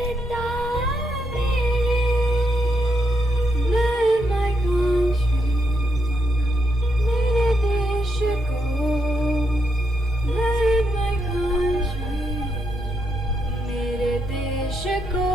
पिता मेरे, learn my country, मेरे देश को, learn my country, मेरे देश को.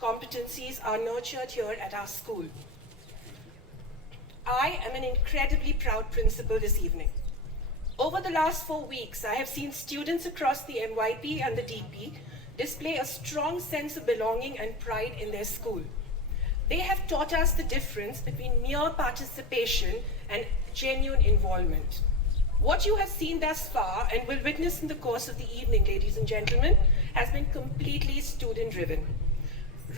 Competencies are nurtured here at our school. I am an incredibly proud principal this evening. Over the last 4 weeks, I have seen students across the MYP and the DP display a strong sense of belonging and pride in their school. They have taught us the difference between mere participation and genuine involvement. What you have seen thus far and will witness in the course of the evening, ladies and gentlemen, has been completely student-driven.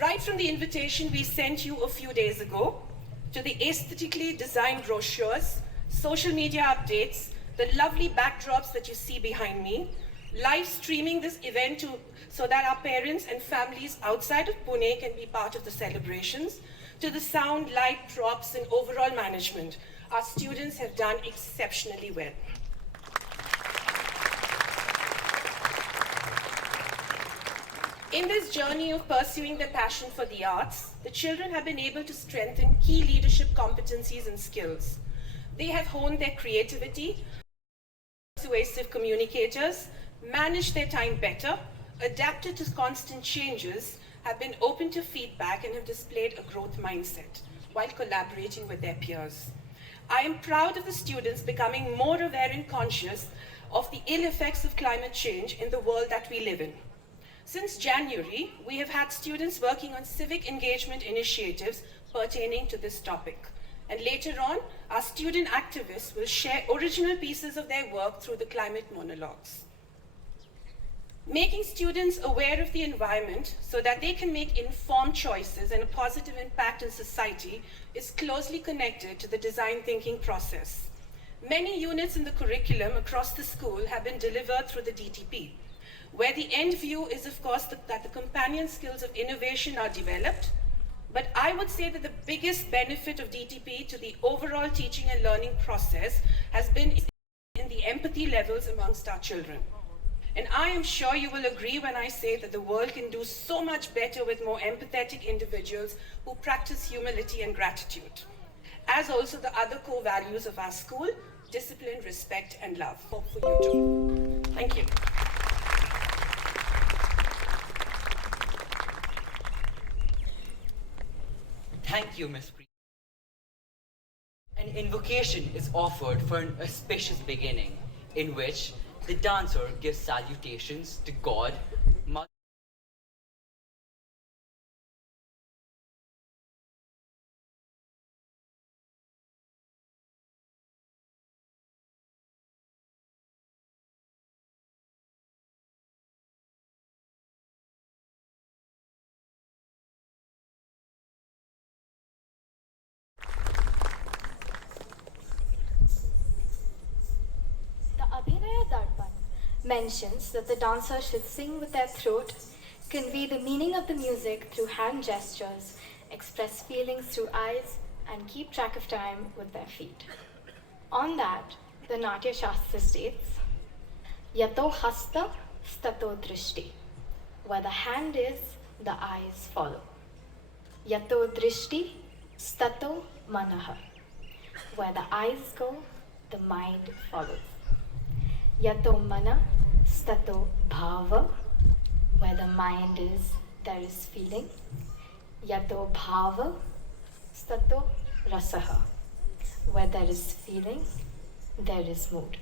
Right from the invitation we sent you a few days ago, to the aesthetically designed brochures, social media updates, the lovely backdrops that you see behind me, live streaming this event so that our parents and families outside of Pune can be part of the celebrations, to the sound, light, props, and overall management, our students have done exceptionally well. In this journey of pursuing their passion for the arts, the children have been able to strengthen key leadership competencies and skills. They have honed their creativity, persuasive communicators, managed their time better, adapted to constant changes, have been open to feedback, and have displayed a growth mindset while collaborating with their peers. I am proud of the students becoming more aware and conscious of the ill effects of climate change in the world that we live in. Since January, we have had students working on civic engagement initiatives pertaining to this topic. And later on, our student activists will share original pieces of their work through the climate monologues. Making students aware of the environment so that they can make informed choices and a positive impact in society is closely connected to the design thinking process. Many units in the curriculum across the school have been delivered through the DTP, where the end view is, of course, that the companion skills of innovation are developed. But I would say that the biggest benefit of DTP to the overall teaching and learning process has been in the empathy levels amongst our children. And I am sure you will agree when I say that the world can do so much better with more empathetic individuals who practice humility and gratitude, as also the other core values of our school: discipline, respect, and love. Hope for you too. Thank you. Thank you, Ms. Pri. An invocation is offered for an auspicious beginning, in which the dancer gives salutations to God, Mother. Mentions that the dancer should sing with their throat, convey the meaning of the music through hand gestures, express feelings through eyes, and keep track of time with their feet. On that, the Natya Shastra states, Yato hasta stato drishti. Where the hand is, the eyes follow. Yato drishti stato manaha. Where the eyes go, the mind follows. Yato mana stato bhava. Where the mind is, there is feeling. Yato bhava stato rasaha. Where there is feeling, there is mood.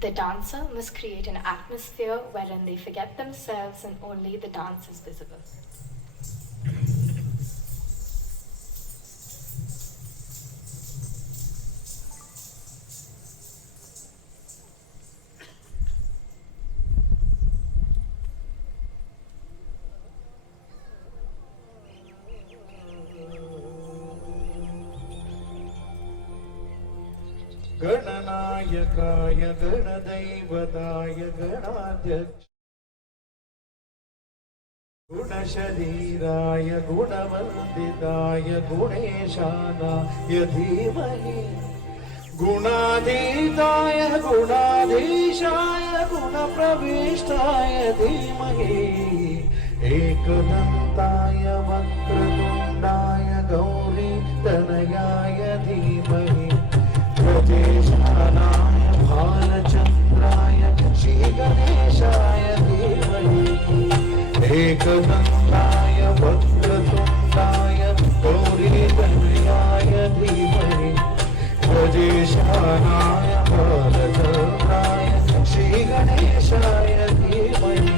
The dancer must create an atmosphere wherein they forget themselves and only the dance is visible. गणनायकाय गणदैवताय गणाध्यक्ष गुणशरीराय गुणवन्दिताय गुणेशानाय धीमहि गुणातीताय गुणाधीशाय गुणप्रविष्टाय धीमहि एकदन्ताय वक्रतुण्डाय गौरीतनयाय धीमहि प्रजेशानाय भालचन्द्राय श्रीगणेशाय धीमहि एकदन्ताय वक्रतुण्डाय गौरीतनयाय धीमहि प्रजेशानाय भालचन्द्राय श्रीगणेशाय धीमहि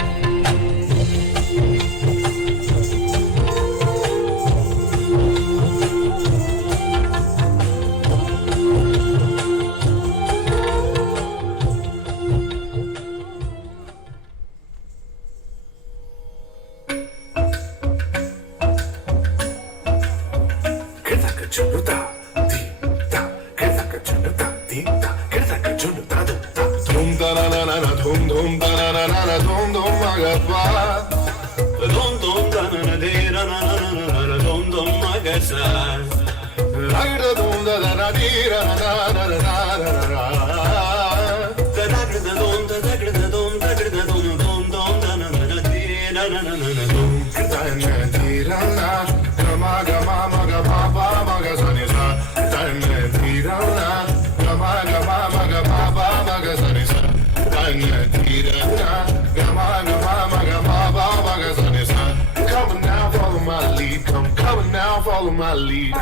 Follow my lead.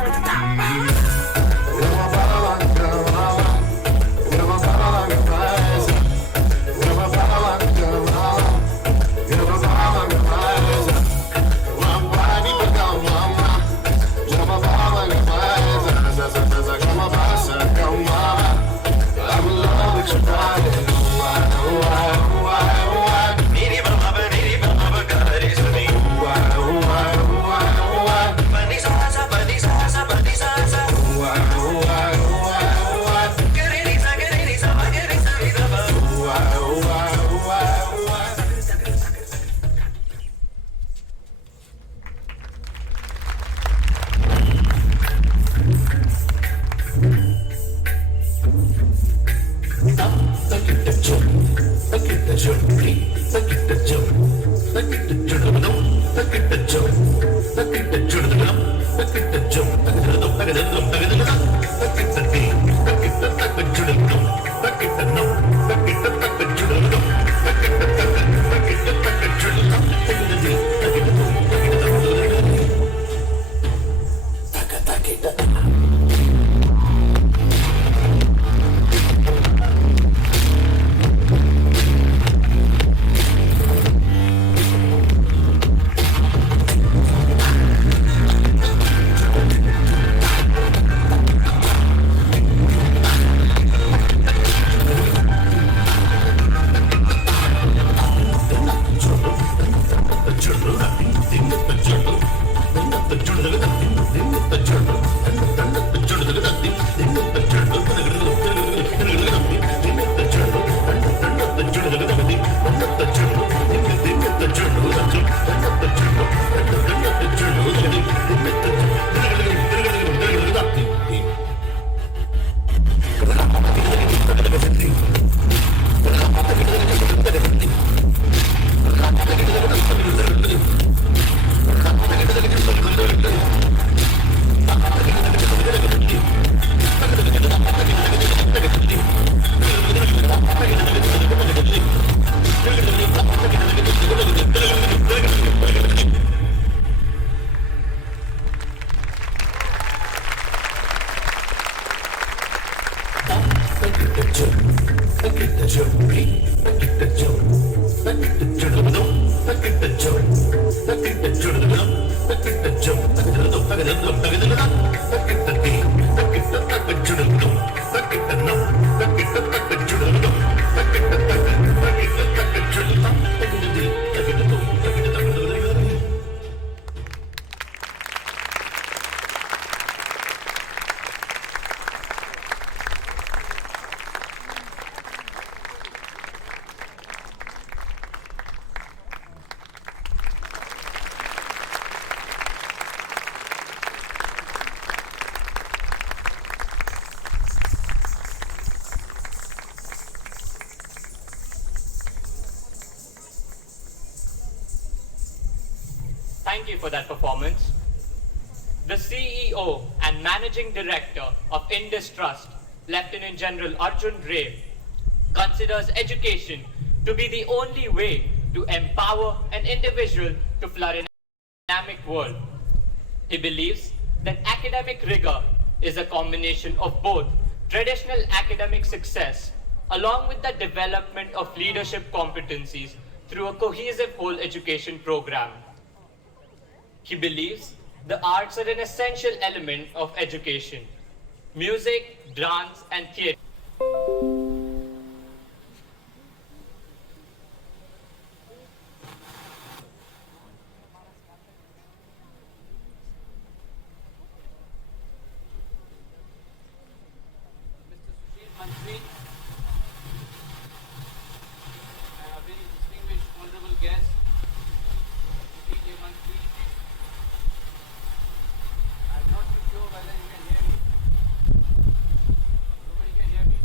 Thank you for that performance. The CEO and Managing Director of Indus Trust, Lieutenant General Arjun Ray, considers education to be the only way to empower an individual to flourish in a dynamic world. He believes that academic rigor is a combination of both traditional academic success along with the development of leadership competencies through a cohesive whole education program. He believes the arts are an essential element of education. Music, dance, and theatre. Mr. Sushil Mantri, and a very distinguished honorable guest, PJ Mantri. I'm not too sure whether you can hear me. Nobody can hear me.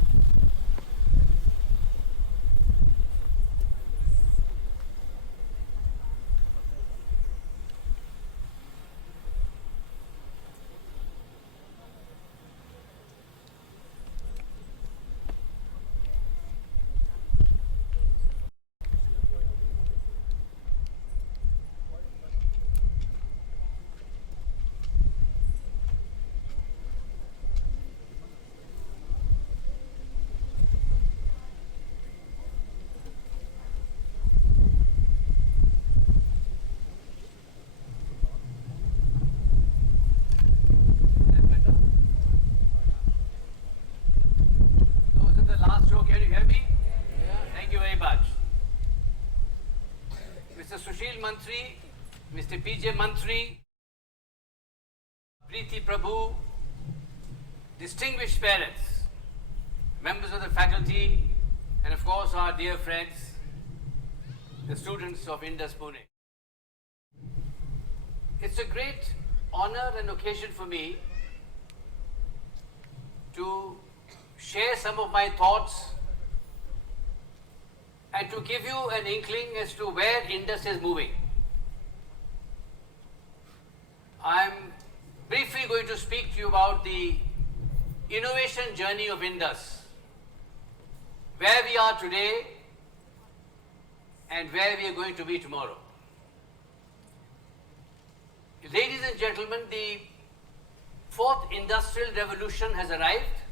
That better? Those in the last row, can you hear me? Thank you very much. Mr. Sushil Mantri, Mr. PJ Mantri, Preeti Prabhu, distinguished parents, members of the faculty, and of course our dear friends, the students of Indus Pune. It's a great honor and occasion for me to share some of my thoughts and to give you an inkling as to where Indus is moving. I'm briefly going to speak to you about the innovation journey of Indus, where we are today and where we are going to be tomorrow. Ladies and gentlemen, the fourth industrial revolution has arrived.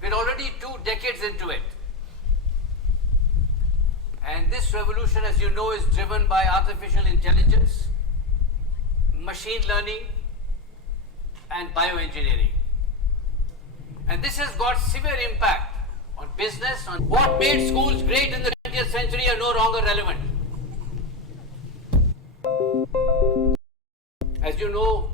We're already 2 decades into it. And this revolution, as you know, is driven by artificial intelligence, machine learning, and bioengineering. And this has got severe impact on business, on what made schools great in the 20th century are no longer relevant. As you know,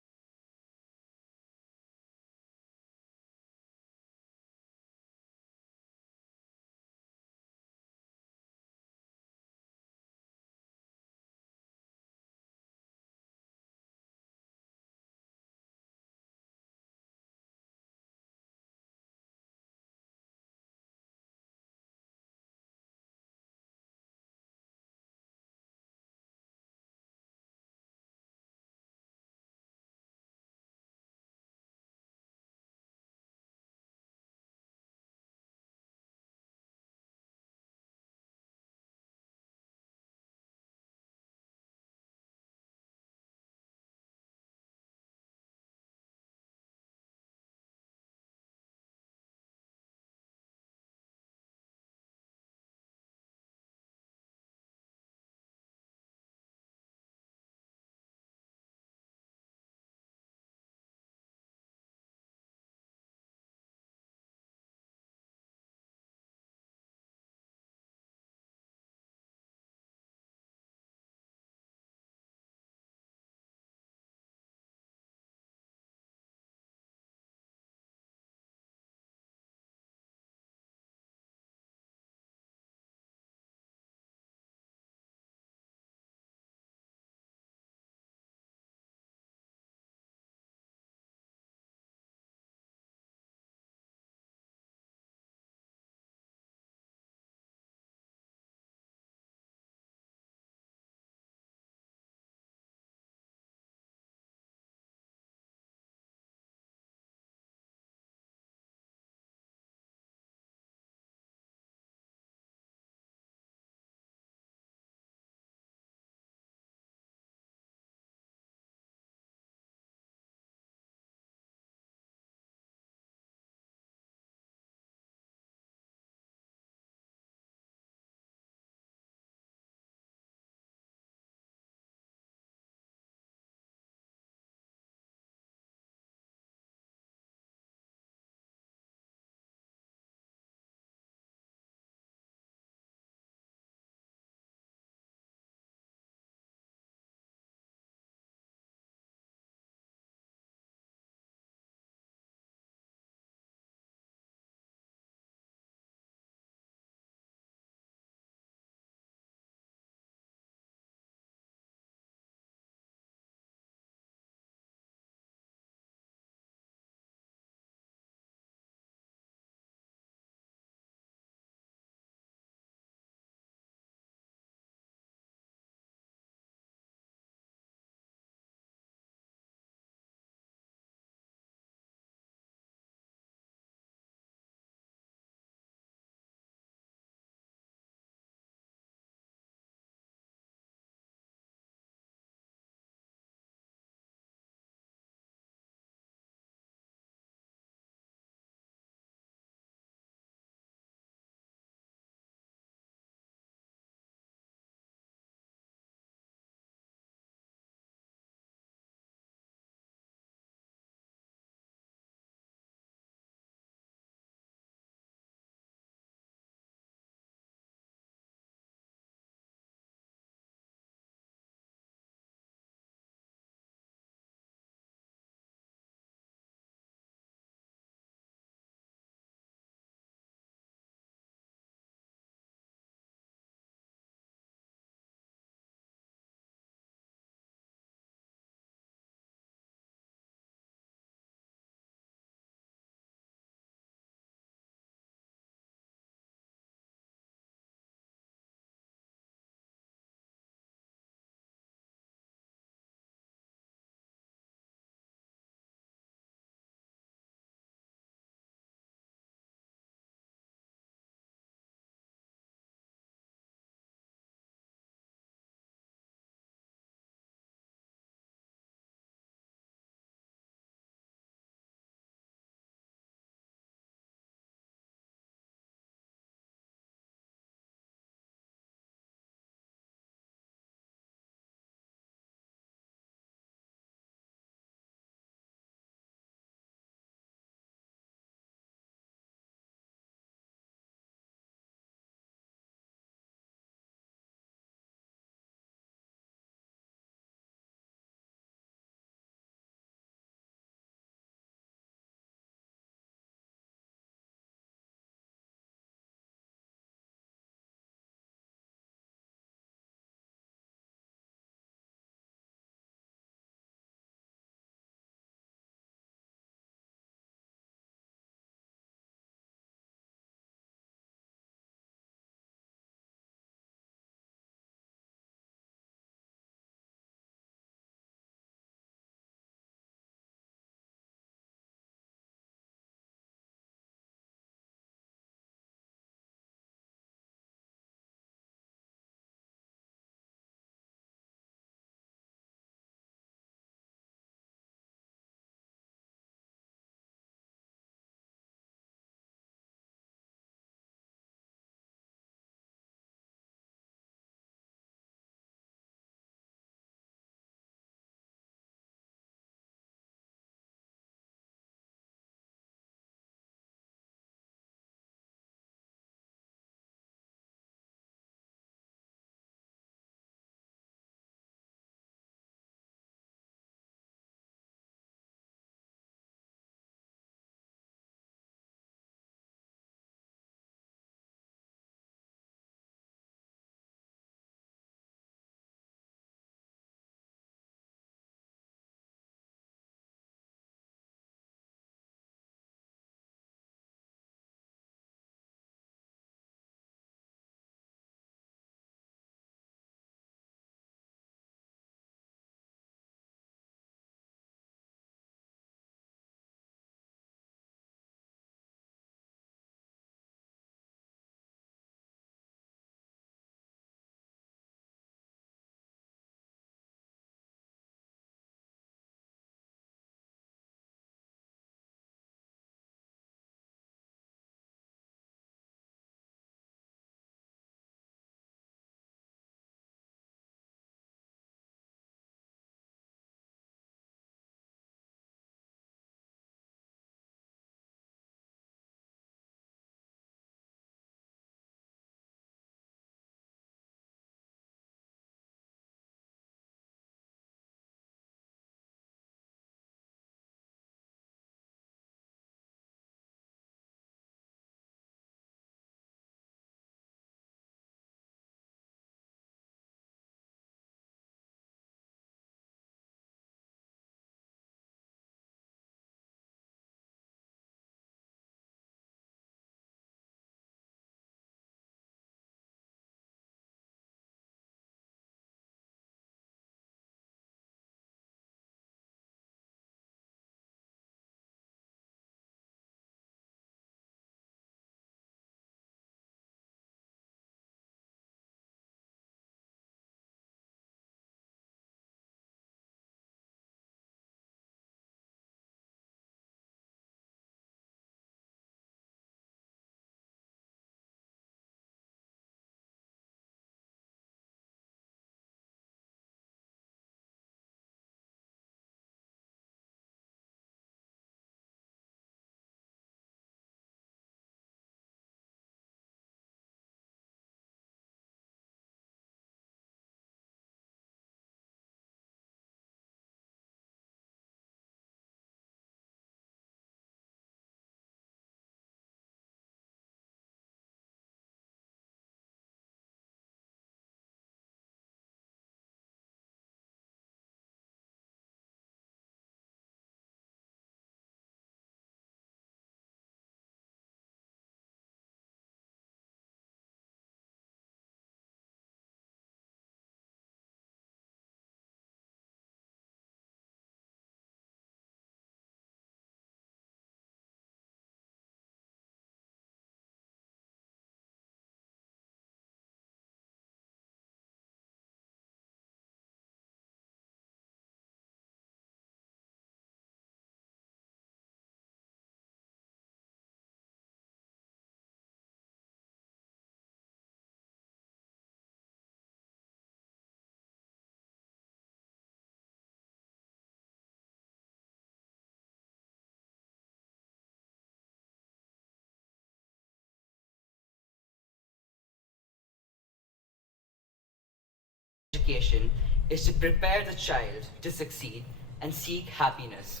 education is to prepare the child to succeed and seek happiness.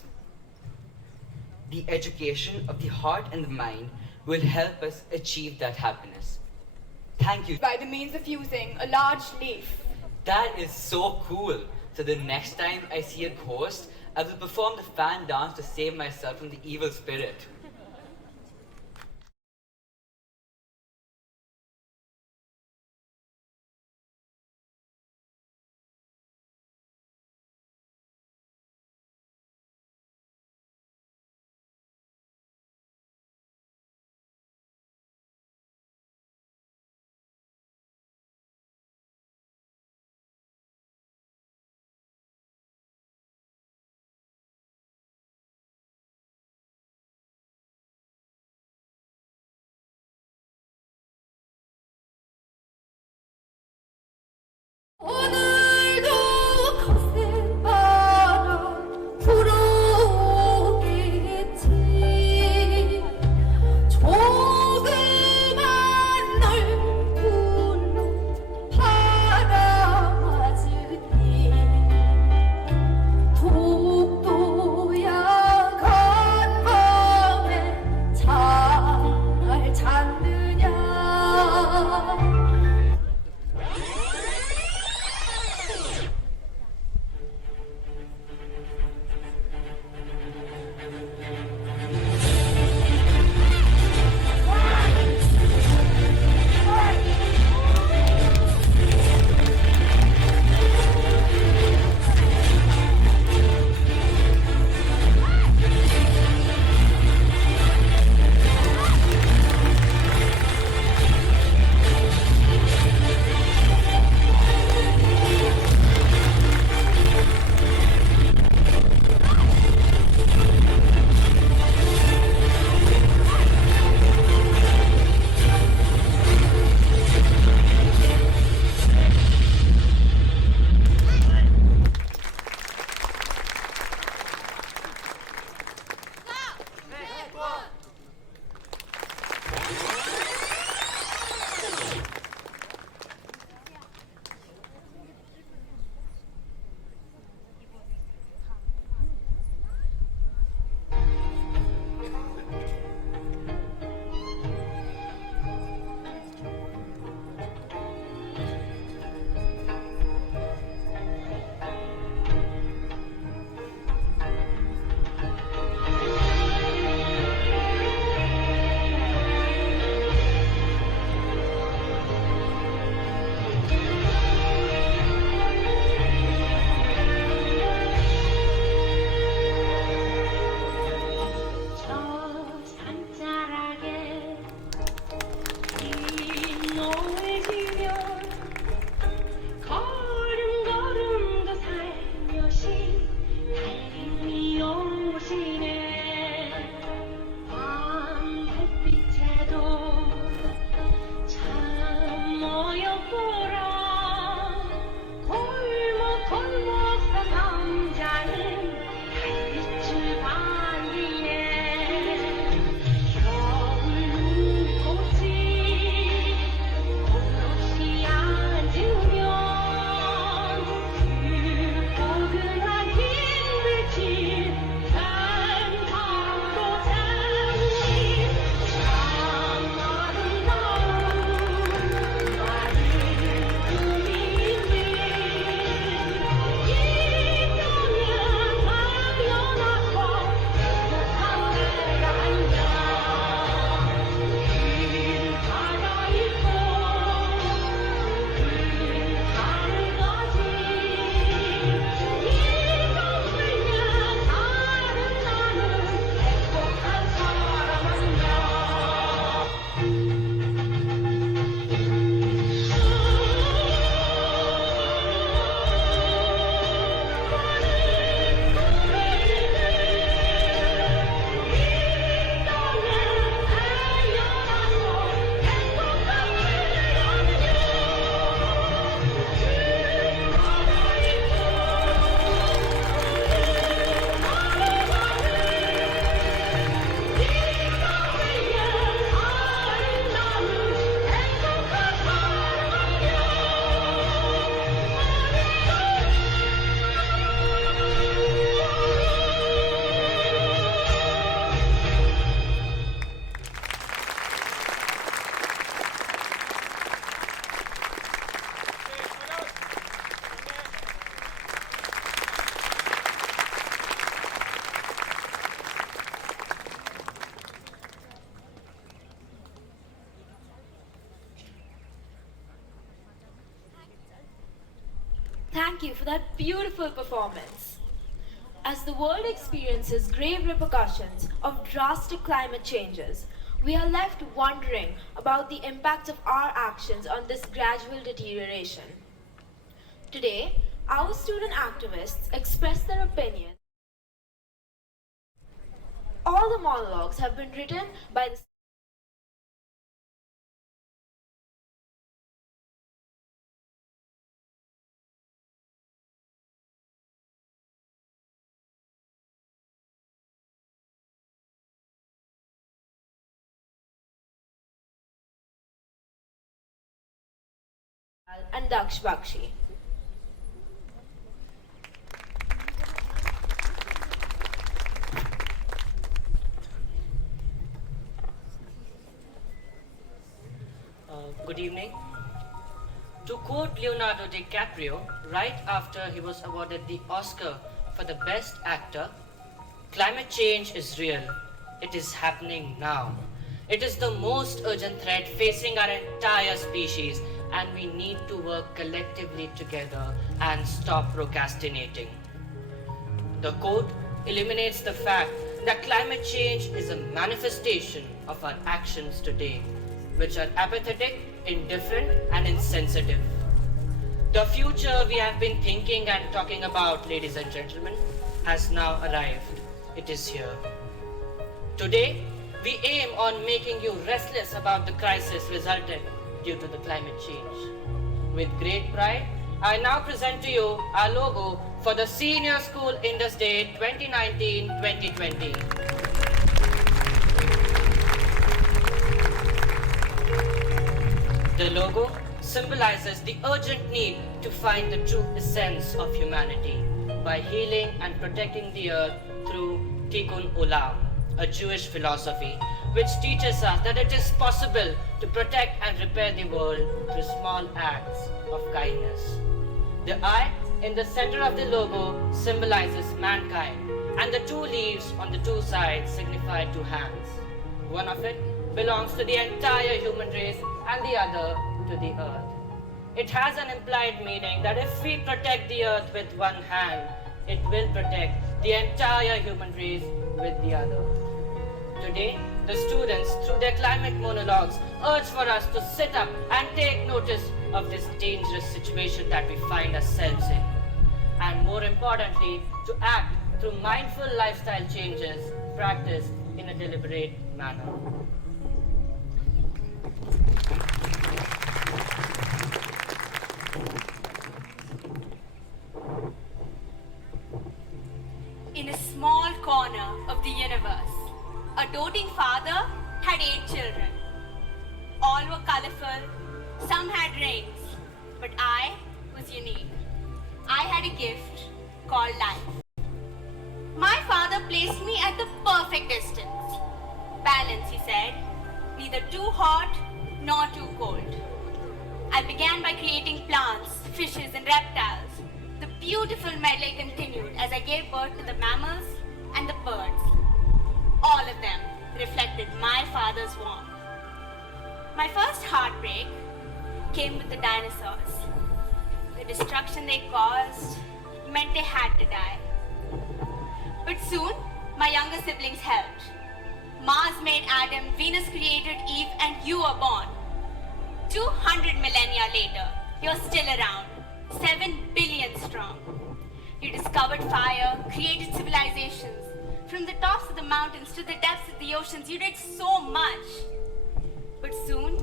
The education of the heart and the mind will help us achieve that happiness. Thank you. By the means of using a large leaf. That is so cool. So the next time I see a ghost, I will perform the fan dance to save myself from the evil spirit. Thank you for that beautiful performance. As the world experiences grave repercussions of drastic climate changes, we are left wondering about the impact of our actions on this gradual deterioration. Today, our student activists express their opinion. All the monologues have been written by the and Daksh Bakshi. Good evening. To quote Leonardo DiCaprio, right after he was awarded the Oscar for the Best Actor, climate change is real. It is happening now. It is the most urgent threat facing our entire species, and we need to work collectively together and stop procrastinating. The quote eliminates the fact that climate change is a manifestation of our actions today, which are apathetic, indifferent, and insensitive. The future we have been thinking and talking about, ladies and gentlemen, has now arrived. It is here. Today, we aim on making you restless about the crisis resulted due to the climate change. With great pride, I now present to you our logo for the Senior School Indus Day 2019-2020. The logo symbolizes the urgent need to find the true essence of humanity by healing and protecting the earth through Tikkun Olam, a Jewish philosophy which teaches us that it is possible to protect and repair the world through small acts of kindness. The eye in the center of the logo symbolizes mankind, and the two leaves on the two sides signify two hands. One of it belongs to the entire human race and the other to the earth. It has an implied meaning that if we protect the earth with one hand, it will protect the entire human race with the other. Today, the students, through their climate monologues, urge for us to sit up and take notice of this dangerous situation that we find ourselves in. And more importantly, to act through mindful lifestyle changes practiced in a deliberate manner. In a small corner of the universe, a doting father had 8 children. All were colorful, some had rings, but I was unique. I had a gift called life. My father placed me at the perfect distance. Balance, he said, neither too hot nor too cold. I began by creating plants, fishes, and reptiles. The beautiful medley continued as I gave birth to the mammals and the birds. All of them reflected my father's warmth. My first heartbreak came with the dinosaurs. The destruction they caused meant they had to die. But soon, my younger siblings helped. Mars made Adam, Venus created Eve, and you were born. 200 millennia later, you're still around, 7 billion strong. You discovered fire, created civilizations. From the tops of the mountains to the depths of the oceans, you did so much. But soon,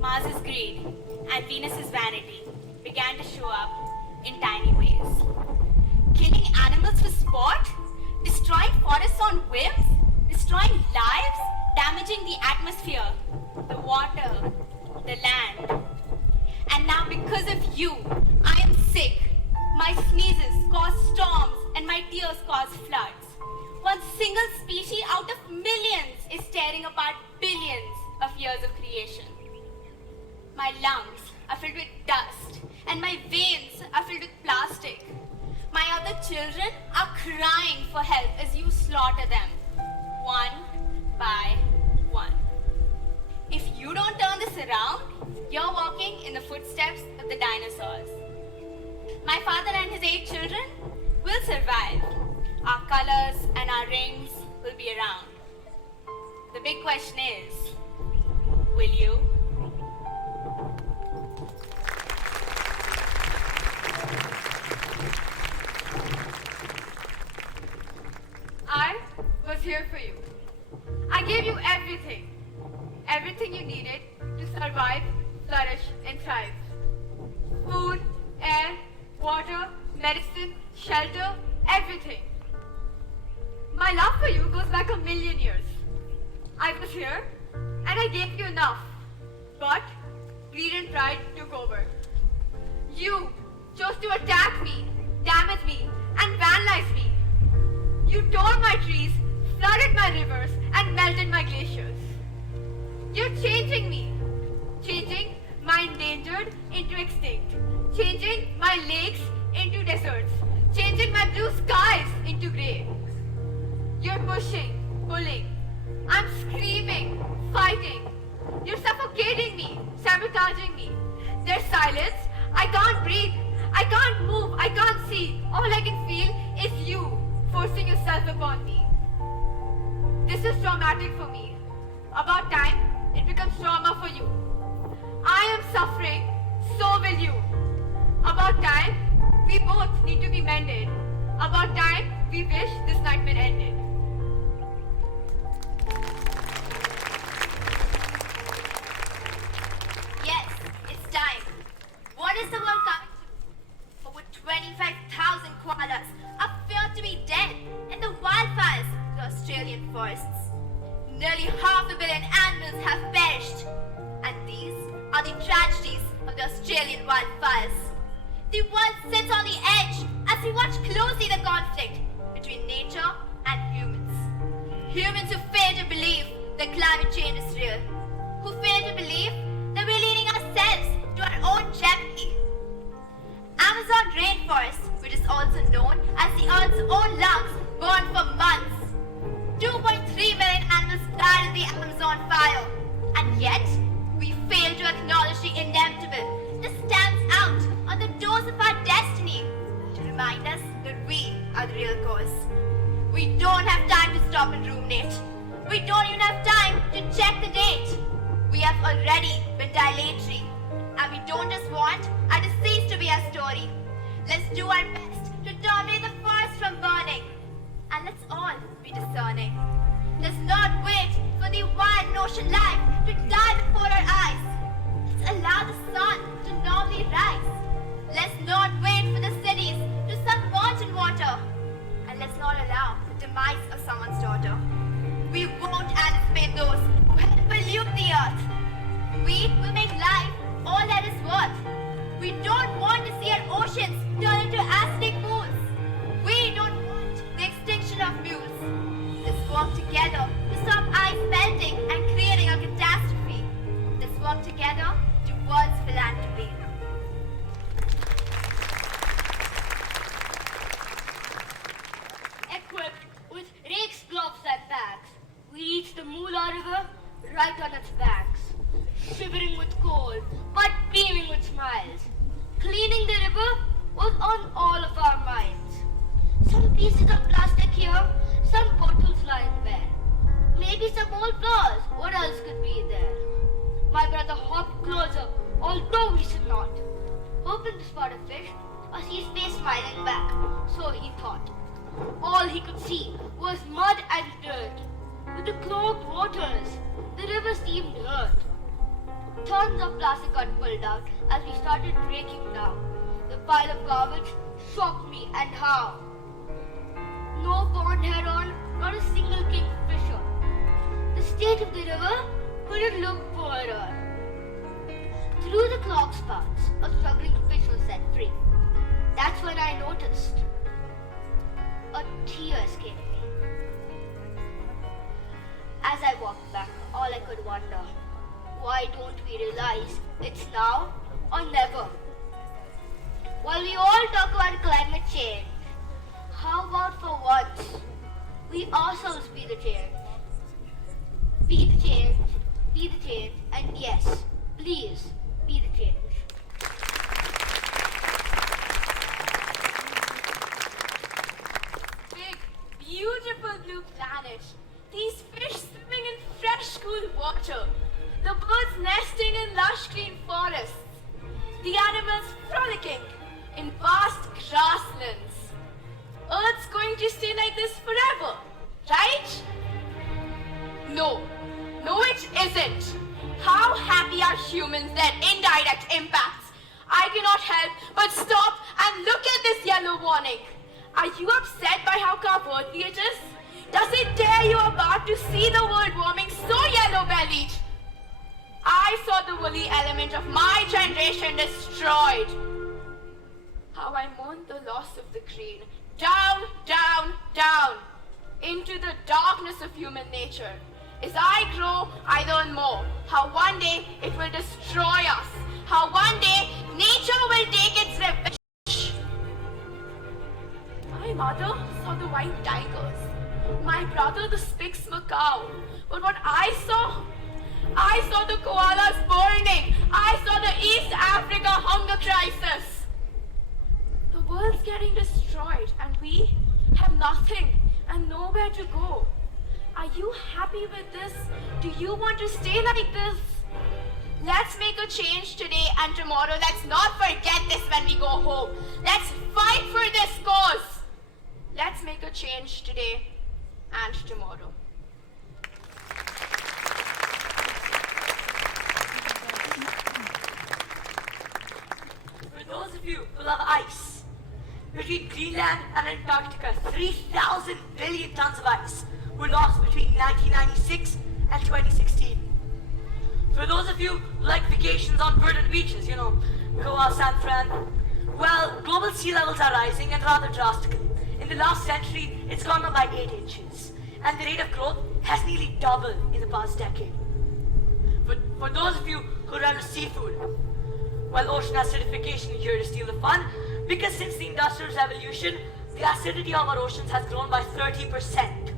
Mars's greed and Venus's vanity began to show up in tiny ways. Killing animals for sport, destroying forests on whims, destroying lives, damaging the atmosphere, the water, the land. And now because of you, I am sick. My sneezes cause storms and my tears cause floods. One single species out of millions is tearing apart billions of years of creation. My lungs are filled with dust and my veins are filled with plastic. My other children are crying for help as you slaughter them, one by one. If you don't turn this around, you're walking in the footsteps of the dinosaurs. My father and his 8 children will survive. Our colors and our rings will be around. The big question is, will you? I was here for you. I gave you everything. Everything you needed to survive, flourish, and thrive. Food, air, water, medicine, shelter, everything. My love for you goes back a million years. I was here, and I gave you enough. But greed and pride took over. You chose to attack me, damage me, and vandalize me. You tore my trees, flooded my rivers, and melted my glaciers. You're changing me. Changing my endangered into extinct. Changing my lakes into deserts. Changing my blue skies into grey. You're pushing, pulling. I'm screaming, fighting. You're suffocating me, sabotaging me. There's silence. I can't breathe. I can't move. I can't see. All I can feel is you forcing yourself upon me. This is traumatic for me. About time it becomes trauma for you. I am suffering, so will you. About time we both need to be mended. About time we wish this nightmare ended. Yes, it's time. What is the world coming to? Over 25,000 koalas are feared to be dead in the wildfires of the Australian forests. Nearly 500 million animals have perished. And these are the tragedies of the Australian wildfires. The world sits on the edge as we watch closely the conflict between nature and humans. Humans who fail to believe that climate change is real. Who fail to believe that we're leading ourselves to our own jeopardy. Amazon rainforest, which is also known as the Earth's own lungs, burned for months. 2.3 million animals died in the Amazon fire. And yet, we fail to acknowledge the inevitable that stands out on the doors of our destiny to remind us that we are the real cause. We don't have time to stop and ruminate. We don't even have time to check the date. We have already been dilatory, and we don't just want our deceased to be our story. Let's do our best to terminate the forest from burning, and let's all be discerning. Let's not wait for the wild ocean life to die before our eyes. Let's allow the sun to normally rise. Let's not wait for the cities to submerge in water, and let's not allow the demise of someone's daughter. We won't anticipate those who help pollute the earth. We will make life all that is worth. We don't want to see our oceans turn into acidic pools. We don't want the extinction of mules. Let's work together to stop ice melting and creating a catastrophe. Let's work together towards philanthropy. Equipped with rakes, gloves, and bags, we reached the Moola River right on its banks, shivering with cold but beaming with smiles. Cleaning the river was on all of our minds. Some pieces of plastic here, some bottles lying bare. Maybe some old flowers, what else could be there? My brother hopped closer, although we should not, hoping to spot a fish or see his face smiling back, so he thought. All he could see was mud and dirt. With the clogged waters, the river seemed hurt. Tons of plastic got pulled out as we started breaking down. The pile of garbage shocked me, and how. No pond heron, not a single kingfisher. The state of the river couldn't look poorer. Through the clog spouts, a struggling fish was set free. That's when I noticed. A tear escaped me. As I walked back, all I could wonder, why don't we realize it's now or never? While we all talk about climate change, how about for once, we ourselves be the change? Be the change, and yes, please, be the change. planet. These fish swimming in fresh, cool water. The birds nesting in lush, green forests. The animals frolicking in vast grasslands. Earth's going to stay like this forever, right? No, it isn't. How happy are humans that indirect impacts? I cannot help but stop and look at this yellow warning. Are you upset by how cowardly it is? Does it dare you about to see the world warming so yellow-bellied? I saw the woolly element of my generation destroyed. How I mourned the loss of the green. Down, down, down, into the darkness of human nature. As I grow, I learn more. How one day it will destroy us. How one day nature will take its revenge. My mother saw the white tigers. My brother the Spix macaw. But what I saw the koalas burning. I saw the East Africa hunger crisis. The world's getting destroyed and we have nothing and nowhere to go. Are you happy with this? Do you want to stay like this? Let's make a change today and tomorrow. Let's not forget this when we go home. Let's fight for this cause. Let's make a change today and tomorrow. For those of you who love ice, between Greenland and Antarctica, 3,000 billion tons of ice were lost between 1996 and 2016. For those of you who like vacations on verdant beaches, Goa, San Fran, well, global sea levels are rising and rather drastically. In the last century, it's gone up by 8 inches, and the rate of growth has nearly doubled in the past decade. For those of you who run seafood, well, ocean acidification here to steal the fun, because since the Industrial Revolution, the acidity of our oceans has grown by 30%.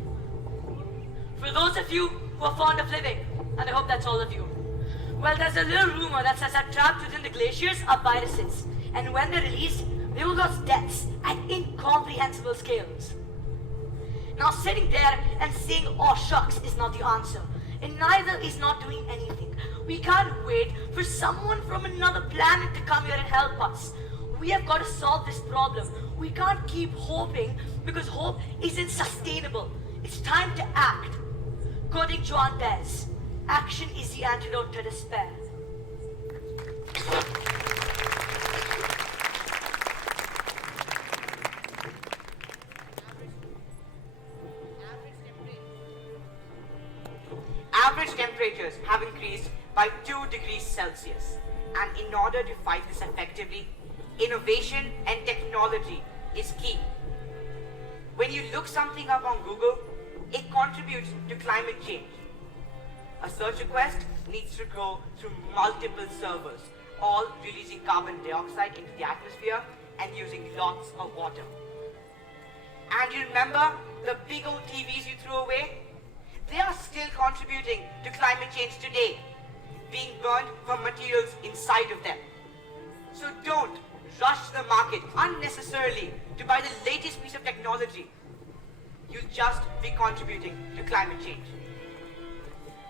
For those of you who are fond of living, and I hope that's all of you, well, there's a little rumor that says that trapped within the glaciers are viruses, and when they're released, they will cause deaths at incomprehensible scales. Now, sitting there and saying, "Oh shucks," is not the answer, and neither is not doing anything. We can't wait for someone from another planet to come here and help us. We have got to solve this problem. We can't keep hoping because hope isn't sustainable. It's time to act. Quoting Joan Baez, action is the antidote to despair. Average temperatures have increased by 2 degrees Celsius, and in order to fight this effectively, innovation and technology is key. When you look something up on Google, it contributes to climate change. A search request needs to go through multiple servers, all releasing carbon dioxide into the atmosphere and using lots of water. And you remember the big old TVs you threw away? They are still contributing to climate change today, being burned from materials inside of them. So don't rush the market unnecessarily to buy the latest piece of technology. You'll just be contributing to climate change.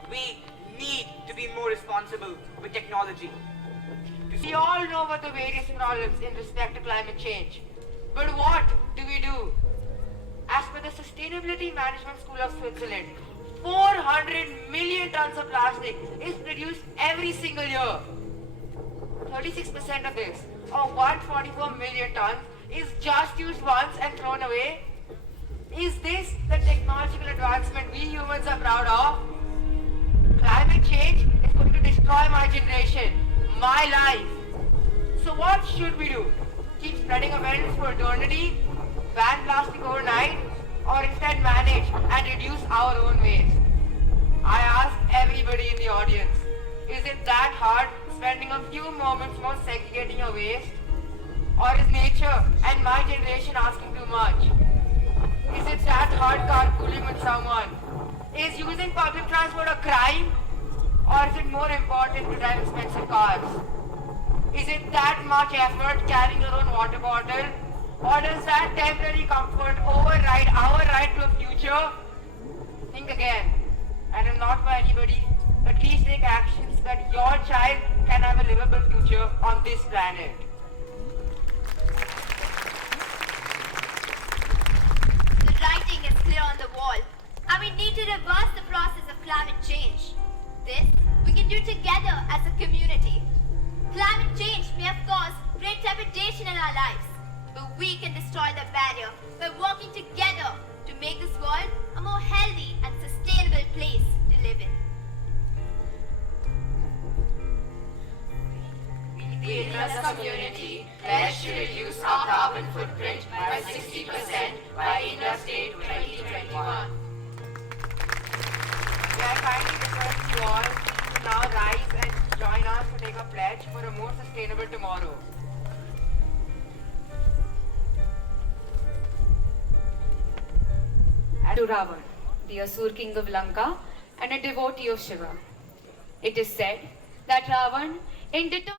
We need to be more responsible with technology. We all know about the various problems in respect to climate change. But what do we do? As per the Sustainability Management School of Switzerland, 400 million tons of plastic is produced every single year. 36% of this, or 144 million tons, is just used once and thrown away. Is this the technological advancement we humans are proud of? Climate change is going to destroy my generation, my life. So what should we do? Keep spreading awareness for eternity? Ban plastic overnight? Or instead manage and reduce our own waste? I ask everybody in the audience, is it that hard spending a few moments more segregating your waste? Or is nature and my generation asking too much? Is it that hard carpooling with someone? Is using public transport a crime? Or is it more important to drive expensive cars? Is it that much effort carrying your own water bottle? Or does that temporary comfort override our right to a future? think again. And if not for anybody, at least take actions that your child can have a livable future on this planet. The writing is clear on the wall, and we need to reverse the process of climate change. This we can do together as a community. Climate change may have caused great trepidation in our lives, but we can destroy the barrier by working together to make this world a more healthy and sustainable place to live in. The Indus community pledged to reduce our carbon footprint by 60% by Indus Day 2021. May I kindly request you all to now rise and join us to take a pledge for a more sustainable tomorrow. To Ravan, the Asur king of Lanka and a devotee of Shiva. It is said that Ravan, in determination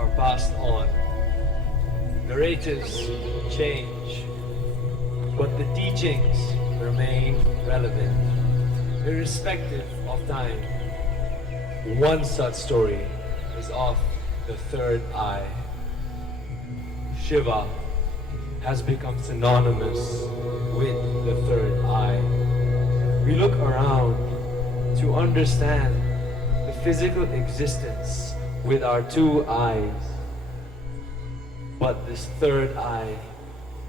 are passed on. Narrators change, but the teachings remain relevant, irrespective of time. One such story is of the third eye. Shiva has become synonymous with the third eye. We look around to understand the physical existence with our two eyes. But this third eye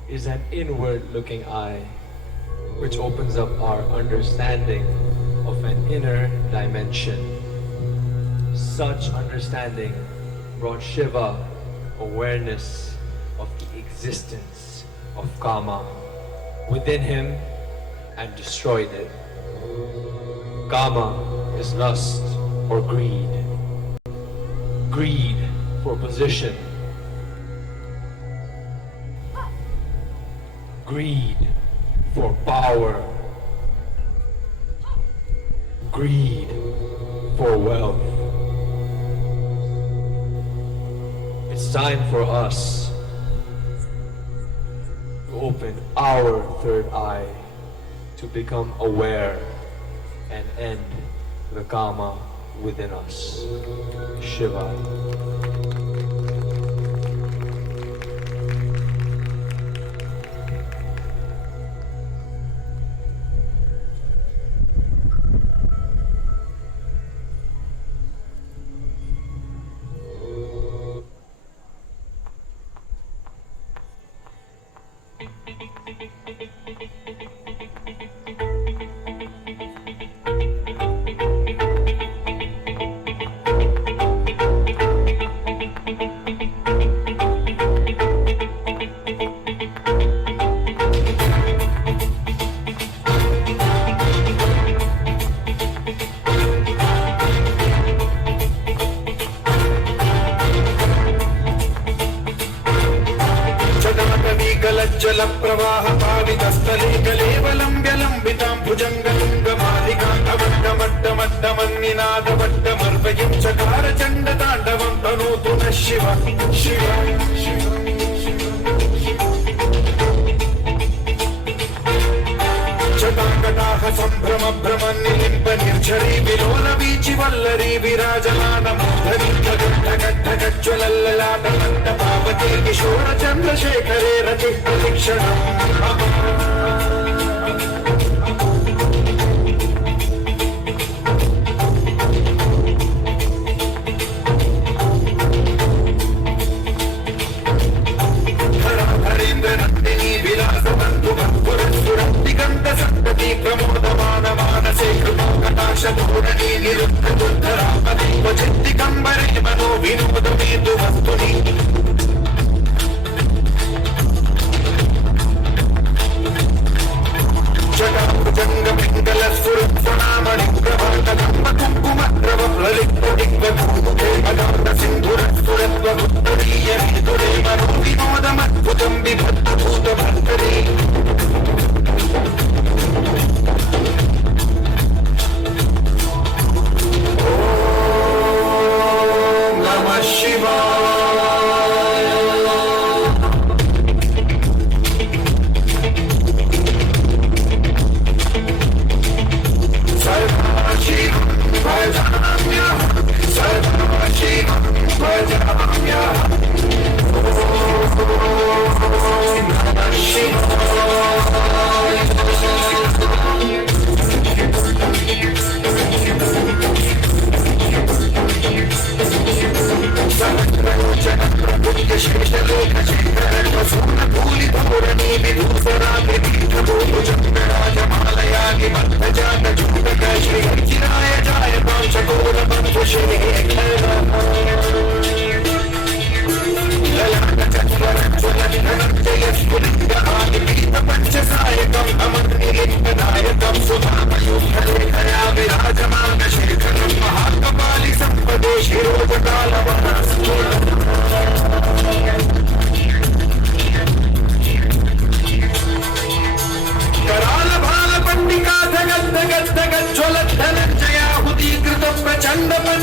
is an inward-looking eye, which opens up our understanding of an inner dimension. Such understanding brought Shiva awareness of the existence of Kama within him and destroyed it. Kama is lust or greed. Greed for position. Greed for power. Greed for wealth. It's time for us to open our third eye to become aware and end the Kama within us. Shiva. जल प्रवाह पावितस्थले कलेवलम्ब्य लम्बितां भुजङ्गलिङ्गमालिकान्तवड्डमड्डमड्डमन्निनादवड्डमर्वयं चकार चण्डताण्डवं तनोतु नः शिव शिव जटाकटाह सम्भ्रम भ्रमन्निलिम्ब निर्झरी विलोल वीचि वल्लरी विराजमानमोधरी गगट्टगट्टगज्ज्वलल्ललाटमट्ट पावती किशोर चन्द्रशेखरे रतिः प्रतीक्षणम् प्रमोदमानमानसे कृपाकटाक्षधूरणी निरुद्धरामदेव चित्तिकम्बरे मनो विनोदमेतु वस्तुनि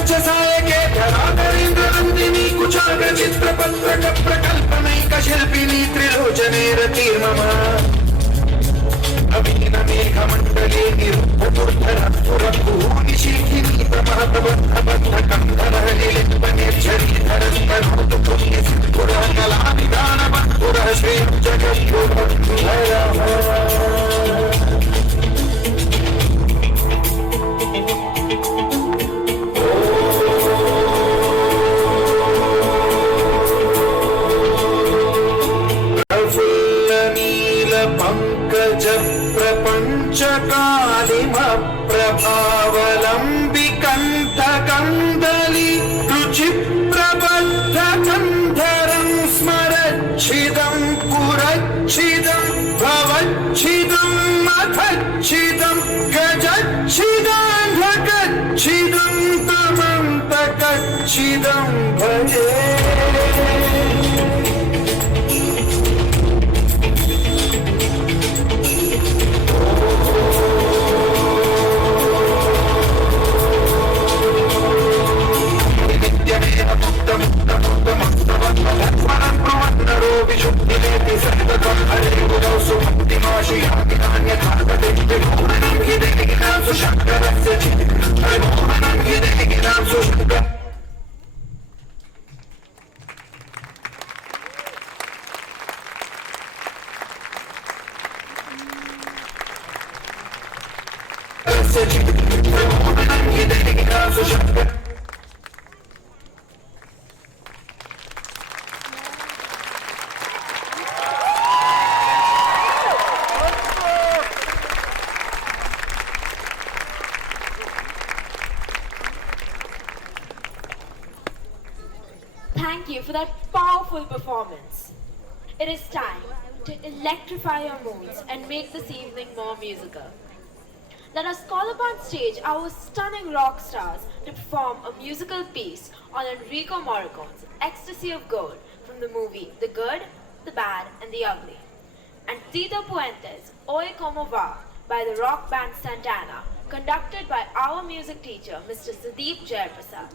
पंकज सायके धराधरेन्द्रनन्दिनी कुचाग्र चित्रपत्रक प्रकल्पनैक शिल्पिनी त्रिलोचने रतिर्मम नवीन मेघमण्डले निरुद्धुर्धर पुरभूनिशिखिनी प्रमहतबद्धबद्धकन्धरलिलिम्बनिर्झरीधरन्तनोतु पुण्यसिद्धुरः कलानिदानबन्धुरः श्रीं जगद्गुरुर्भयः पंकज प्रपंच कालिम प्रभावलंबि कंठ कंदली रुचि प्रबद्ध कंधरं स्मरच्छिदं पुरच्छिदं भवच्छिदं मथच्छिदं गजच्छिदान्धकच्छिदं तमन्तकच्छिदं भजे Thank you for that powerful performance. It is time to electrify your moods and make this evening more musical. Let us call upon stage our stunning rock stars to perform a musical piece on Enrico Morricone's Ecstasy of Gold from the movie The Good, the Bad and the Ugly, and Tito Puente's Oye Como Va by the rock band Santana, conducted by our music teacher, Mr. Sudeep Jayaprasad.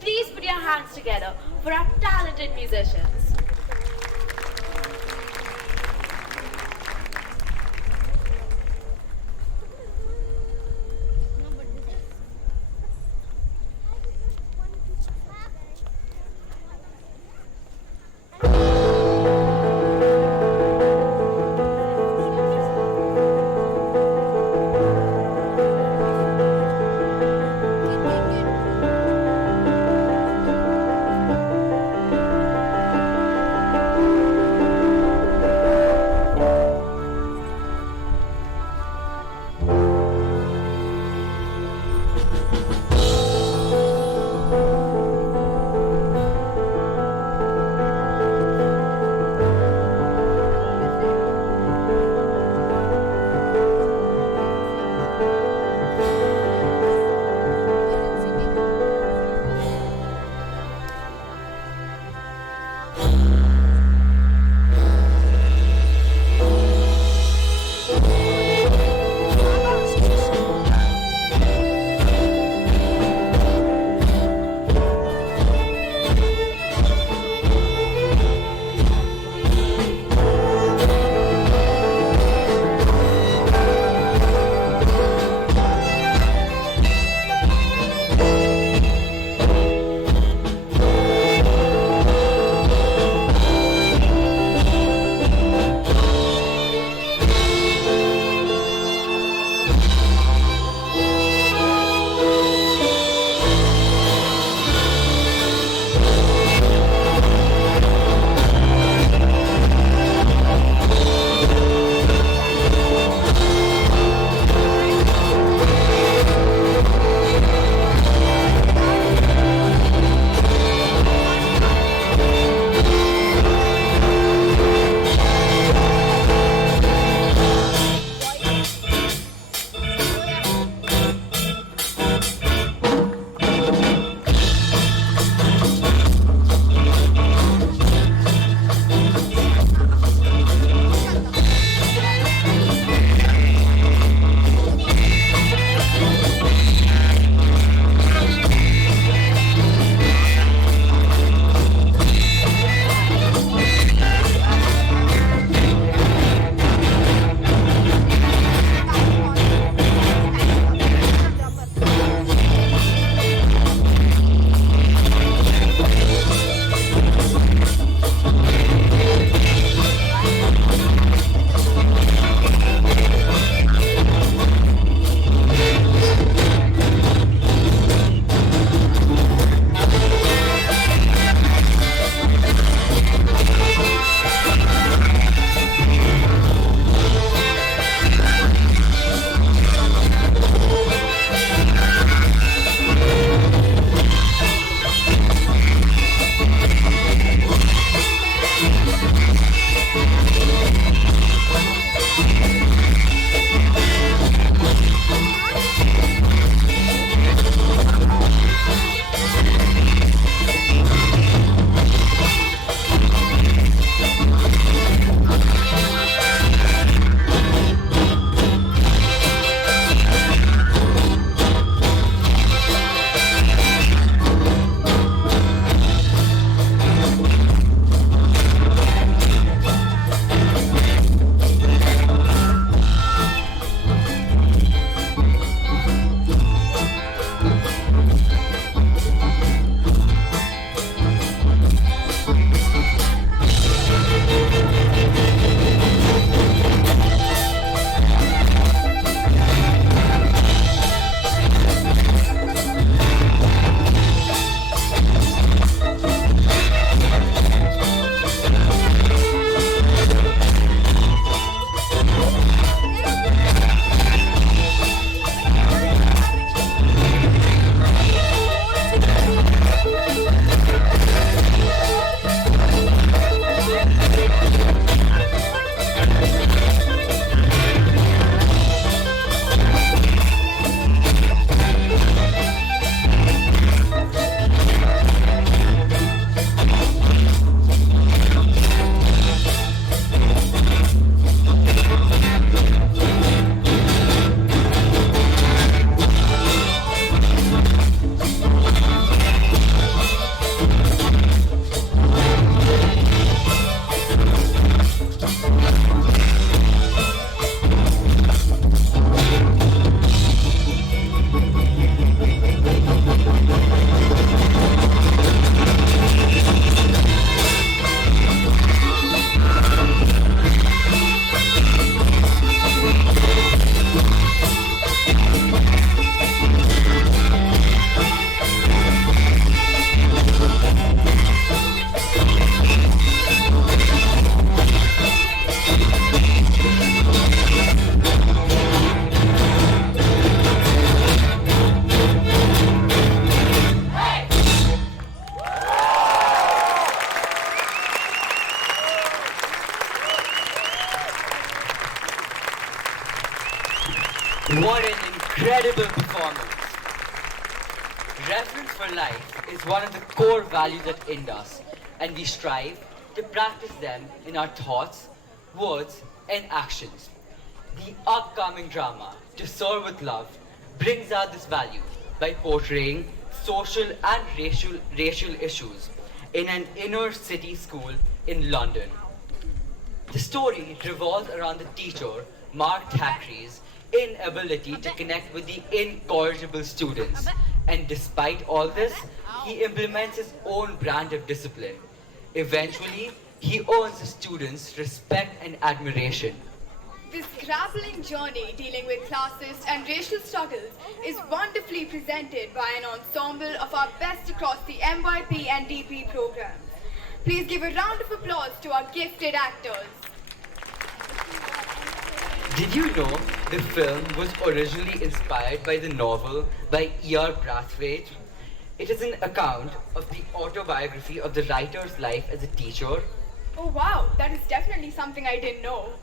Please put your hands together for our talented musicians. Reverence for life is one of the core values at Indus, and we strive to practice them in our thoughts, words, and actions. The upcoming drama, To Soar with Love, brings out this value by portraying social and racial issues in an inner city school in London. The story revolves around the teacher, Mark Thackeray's inability to connect with the incorrigible students. And despite all this, he implements his own brand of discipline. Eventually, he earns the students' respect and admiration. This grappling journey dealing with classist and racial struggles is wonderfully presented by an ensemble of our best across the MYP and DP programs. Please give a round of applause to our gifted actors. Did you know the film was originally inspired by the novel by E.R. Brathwaite? It is an account of the autobiography of the writer's life as a teacher. Oh wow, that is definitely something I didn't know.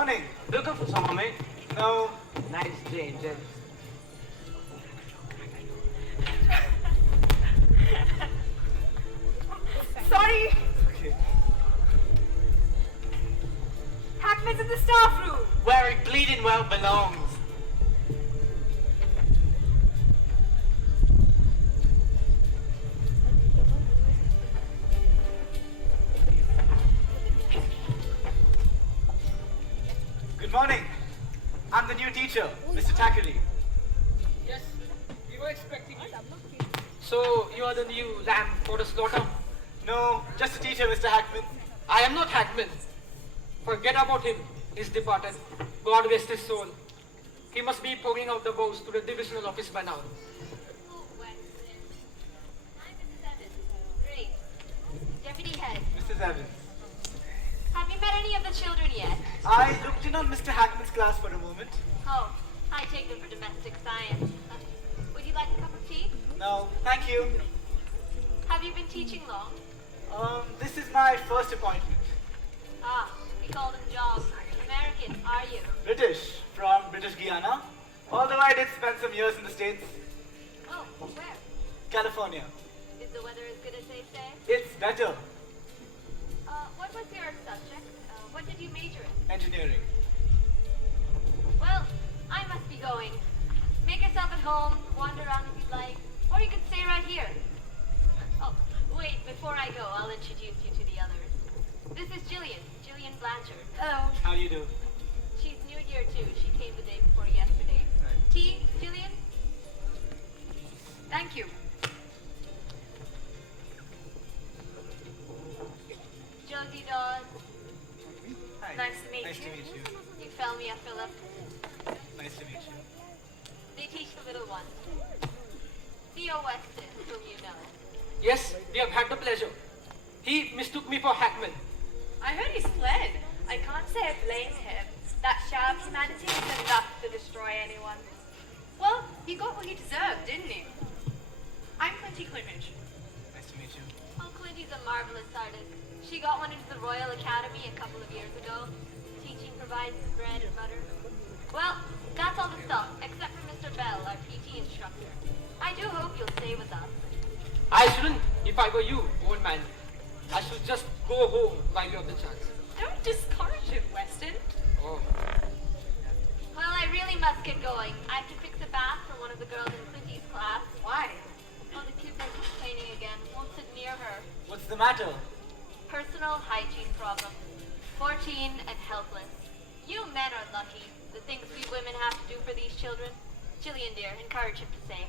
morning. Looking for someone, mate? No. Nice change. Sorry. Okay. Hackman's in the staff room. Where it bleeding well belongs. Good morning. I'm the new teacher, Mr. Thackeray. Yes, we were expecting you. So, you are the new lamb for the slaughter? No, just a teacher, Mr. Hackman. I am not Hackman. Forget about him. He's departed. God rest his soul. He must be pouring out the vows to the divisional office by now. Great. Deputy Head, Mrs. Evans. have you met any of the children yet? I looked in on Mr. Hackman's class for a moment. Oh, I take them for domestic science. Would you like a cup of tea? No, thank you. Have you been teaching long? This is my first appointment. Ah, we call them jobs. American, are you? British, from British Guiana. Although I did spend some years in the States. Oh, where? California. Is the weather as good as they say? It's better. What was your subject? What did you major in? Engineering. Well, I must be going. Make yourself at home, wander around if you'd like, or you could stay right here. Oh, wait, before I go, I'll introduce you to the others. This is Jillian Blanchard. Hello. How do you do? She's new here too. She came the day before yesterday. Tea, Jillian? Thank you. Josie Dawes. Hi. Nice to meet Nice you. to meet you. Euphemia Phillip. Nice to meet you. They teach the little ones. Theo Weston, whom you know. Yes, we have had the pleasure. He mistook me for Hackman. I heard he's fled. I can't say I blame him. That shower of humanity is enough to destroy anyone. Well, he got what he deserved, didn't he? I'm Clinty Climage. Nice to meet you. Oh, Clinty's a marvelous artist. She got one into the Royal Academy a couple of years ago. Teaching provides the bread and butter. Well, that's all the stuff, except for Mr. Bell, our PT instructor. I do hope you'll stay with us. I shouldn't, if I were you, old man. I should just go home while you have the chance. Don't discourage him, Weston. Oh. Well, I really must get going. I have to fix a bath for one of the girls in Clinty's class. Why? Oh, the kids are complaining again. Won't sit near her. What's the matter? Personal hygiene problem. 14 and helpless. You men are lucky. The things we women have to do for these children. Jillian, dear, encourage him to say.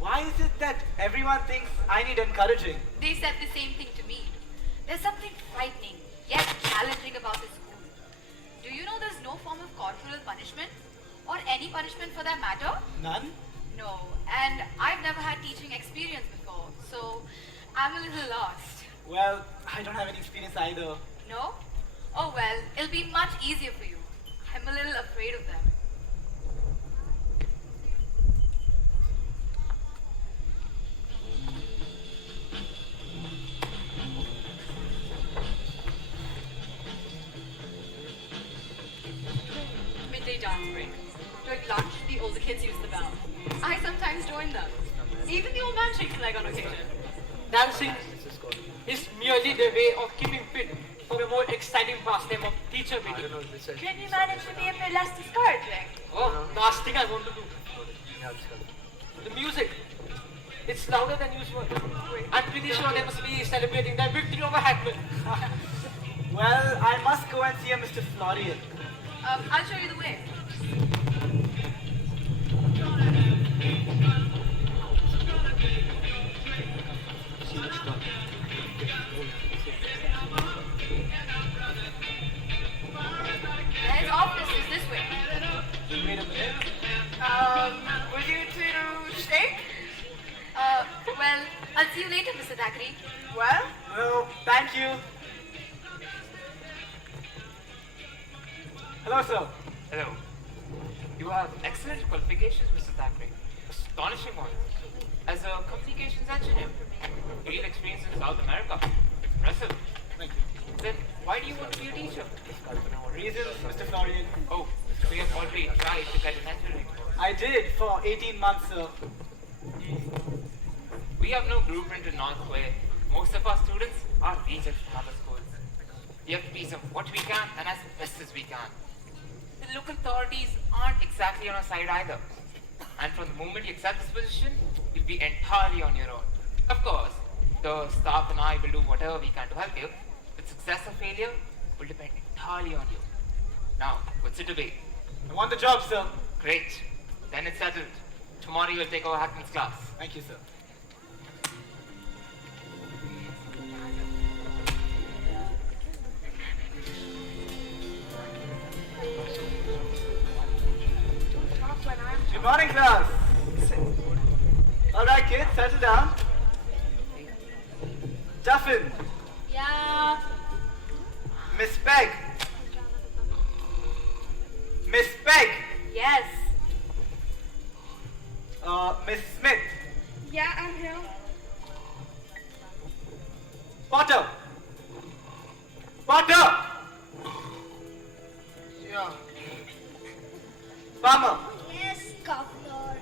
Why is it that everyone thinks I need encouraging? They said the same thing to me. There's something frightening, yet challenging about this school. Do you know there's no form of corporal punishment? Or any punishment for that matter? None? No, and I've never had teaching experience before, so I'm a little lost. Well, I don't have any experience either. No? Oh well, it'll be much easier for you. I'm a little afraid of them. Midday dance break. During lunch, the older kids use the bell. I sometimes join them. Even the old man shakes a leg on occasion. Dancing is merely the way of keeping fit for a more exciting pastime of teacher meeting. Can you manage to be a bit less discouraging? Oh, last thing I want to do. The music. It's louder than usual. I'm pretty sure they must be celebrating their victory over Hackman. Well, I must go and see a Mr. Florian. I'll show you the way. His office is this way. Wait a minute. Would you two shake? Well, I'll see you later, Mr. Thackeray. Well, no, thank you. Hello, sir. Hello. You have excellent qualifications, Mr. Thackeray. Astonishing ones. As a communications engineer, real experience in South America. Impressive. Thank you. Then why do you want to be a teacher? Reasons Mr. historian. Oh, so you have already tried to get an engineering course. I did for 18 months, sir. We have no blueprint in North Way. Most of our students are rejects from other schools. We have to be some what we can and as best as we can. The local authorities aren't exactly on our side either. And from the moment you accept this position, you'll be entirely on your own. Of course, the staff and I will do whatever we can to help you, but success or failure will depend entirely on you. Now, what's it to be? I want the job, sir. Great. Then it's settled. Tomorrow you'll take over Hackman's class. Thank you, sir. Good morning, class. All right, kids, settle down. Duffin. Yeah. Miss Peg. Miss Peg. Yes. Miss Smith. Yeah, I'm here. Potter. Potter. Yeah. Palmer. Yes, Governor.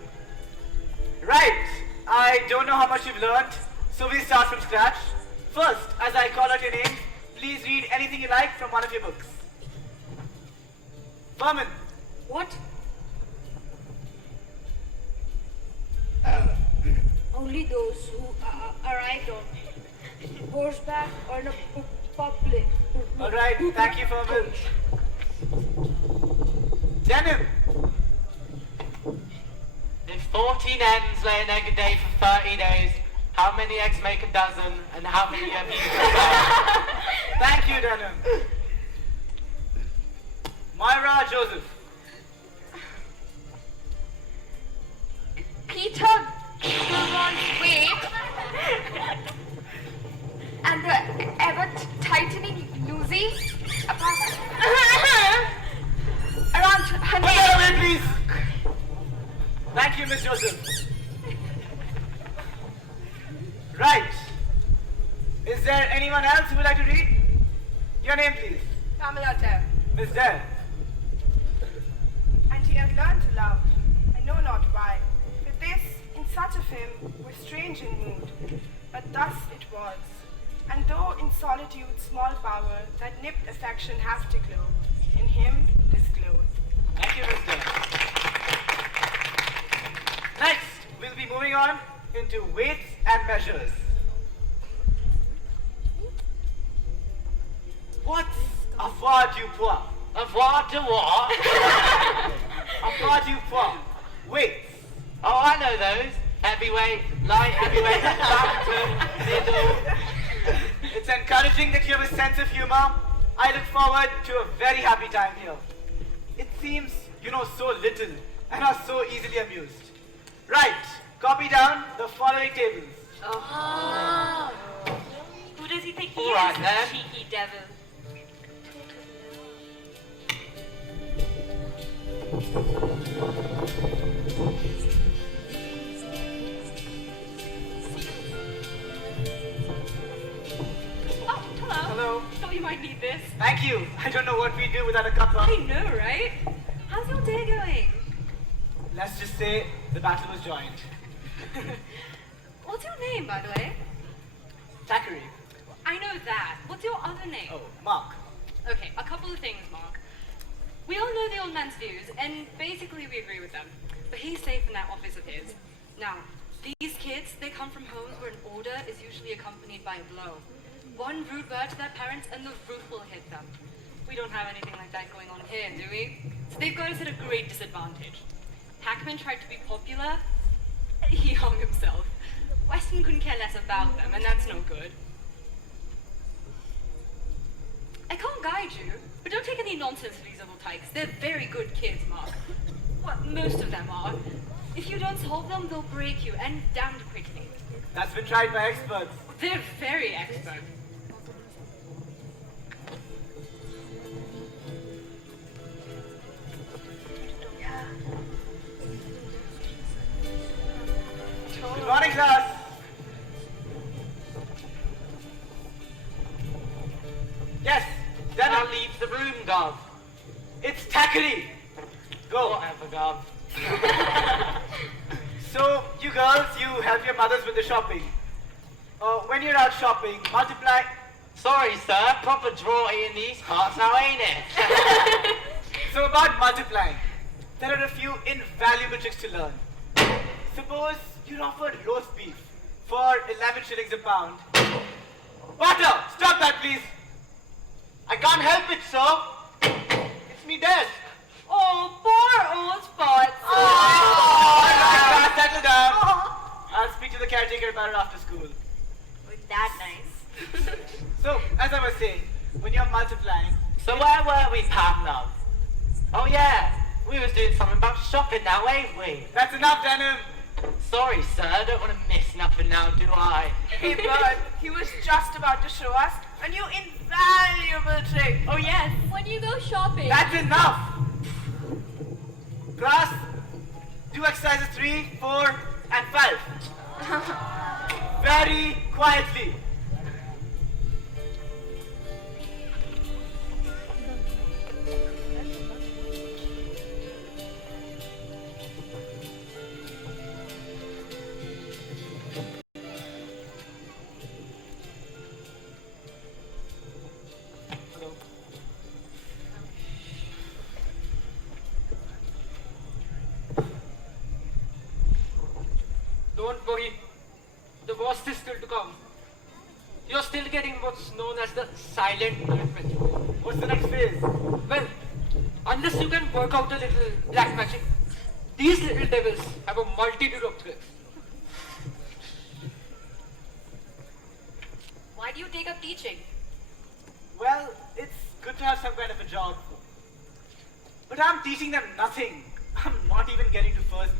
Right. I don't know how much you've learned, so we start from scratch. First, as I call out your name, please read anything you like from one of your books. Berman. What? Only those who arrived on horseback or in a public. All right, thank you, Berman. Denim. If 14 hens lay an egg a day for 30 days, how many eggs make a dozen, and how many have you got? Thank you, Denim. Myra Joseph. Peter Gilroy's weight and the ever-tightening Lucy around 100. Please. Thank you, Miss Joseph. Right. Is there anyone else who would like to read? Your name, please. Pamela Dev. Miss Dev. And he had learned to love, I know not why. With this, in such of him, were strange in mood. But thus it was. And though in solitude small power, that nipped affection have to glow, in him disclosed. Thank you, Miss Dev. Next, we'll be moving on into weights and measures. What's avoirdupois? Avoirdupois? Avoirdupois. Weights. Oh, I know those. Heavyweight, light heavyweight, badminton, middle. It's encouraging that you have a sense of humor. I look forward to a very happy time here. It seems you know so little and are so easily amused. Right, copy down the following tables. Oh. Who does he think he All right, is, then. cheeky devil? Oh, hello. Hello. Thought you might need this. Thank you. I don't know what we do without a cuppa. I know, right? How's your day going? Let's just say the battle was joined. What's your name, by the way? Thackeray. I know that. What's your other name? Oh, Mark. Okay, a couple of things, Mark. We all know the old man's views, and basically we agree with them. But he's safe in that office of his. Now, these kids, they come from homes where an order is usually accompanied by a blow. One rude word to their parents and the roof will hit them. We don't have anything like that going on here, do we? So they've got us at a great disadvantage. Hackman tried to be popular. He hung himself. Weston couldn't care less about them, and that's no good. I can't guide you, but don't take any nonsense from these little tykes. They're very good kids, Mark. Well, most of them are. If you don't solve them, they'll break you, and damned quickly. That's been tried by experts. They're very expert. Good morning, class. Yes, then I'll leave the room, Gov. It's Thackeray. Go. Whatever, Gov. So, you girls, you help your mothers with the shopping. When you're out shopping, multiply. Sorry, sir. Proper draw in these parts now, ain't it? So about multiplying, there are a few invaluable tricks to learn. Suppose you're offered roast beef for 11 shillings a pound. Butter! Stop that, please! I can't help it, sir. It's me desk. Oh, poor old Spots. Alright, settle down. I'll speak to the caretaker about it after school. With that nice. So, as I was saying, when you're multiplying... So where were we, Pam, Oh yeah, we was doing something about shopping now, ain't we? That's enough, Denim. Sorry, sir, I don't want to miss nothing now, do I? Hey, Bird, he was just about to show us a new invaluable trick. Oh yes. When you go shopping. That's enough. Class, do exercises 3, 4, and 5. Very quietly. Don't worry, the worst is still to come. You're still getting what's known as the silent treatment. What's the next phase? Well, unless you can work out a little black magic, these little devils have a multitude of tricks. Why do you take up teaching? Well, it's good to have some kind of a job. But I'm teaching them nothing. I'm not even getting to first.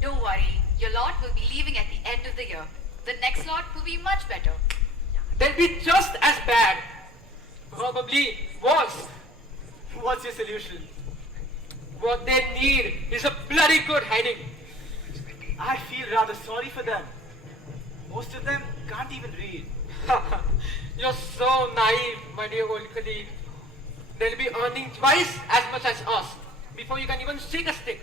Don't worry, your lot will be leaving at the end of the year. The next lot will be much better. They'll be just as bad. Probably worse. What's your solution? What they need is a bloody good heading. I feel rather sorry for them. Most of them can't even read. You're so naive, my dear old colleague. They'll be earning twice as much as us before you can even shake a stick.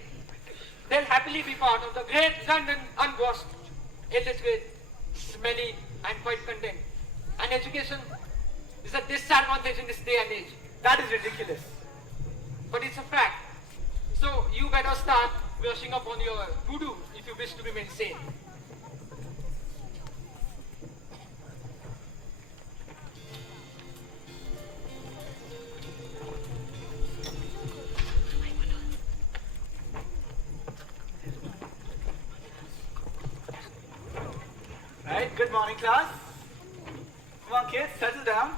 They'll happily be part of the great London unwashed, illiterate, smelly, and quite content. And education is a disadvantage in this day and age. That is ridiculous. But it's a fact. So you better start brushing up on your voodoo if you wish to remain sane. Right, good morning, class. Come on, kids, settle down.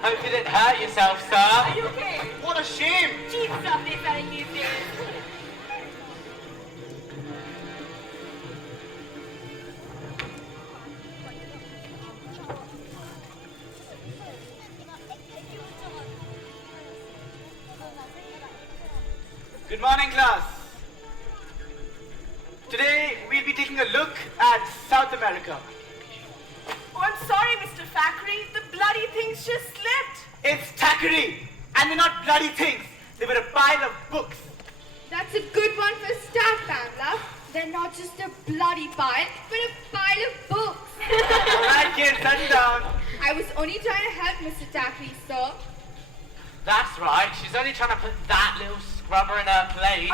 Hope you didn't hurt yourself, sir. Are you okay? What a shame. Cheap stuff they're selling these days. Good morning, class. Today, we'll be taking a look at South America. Oh, I'm sorry, Mr. Thackeray. The bloody things just slipped. It's Thackeray, and they're not bloody things. They were a pile of books. That's a good one for staff, Pamela. They're not just a bloody pile, but a pile of books. All right, kids, settle down. I was only trying to help Mr. Thackeray, sir. That's right. She's only trying to put that little scrubber in her place.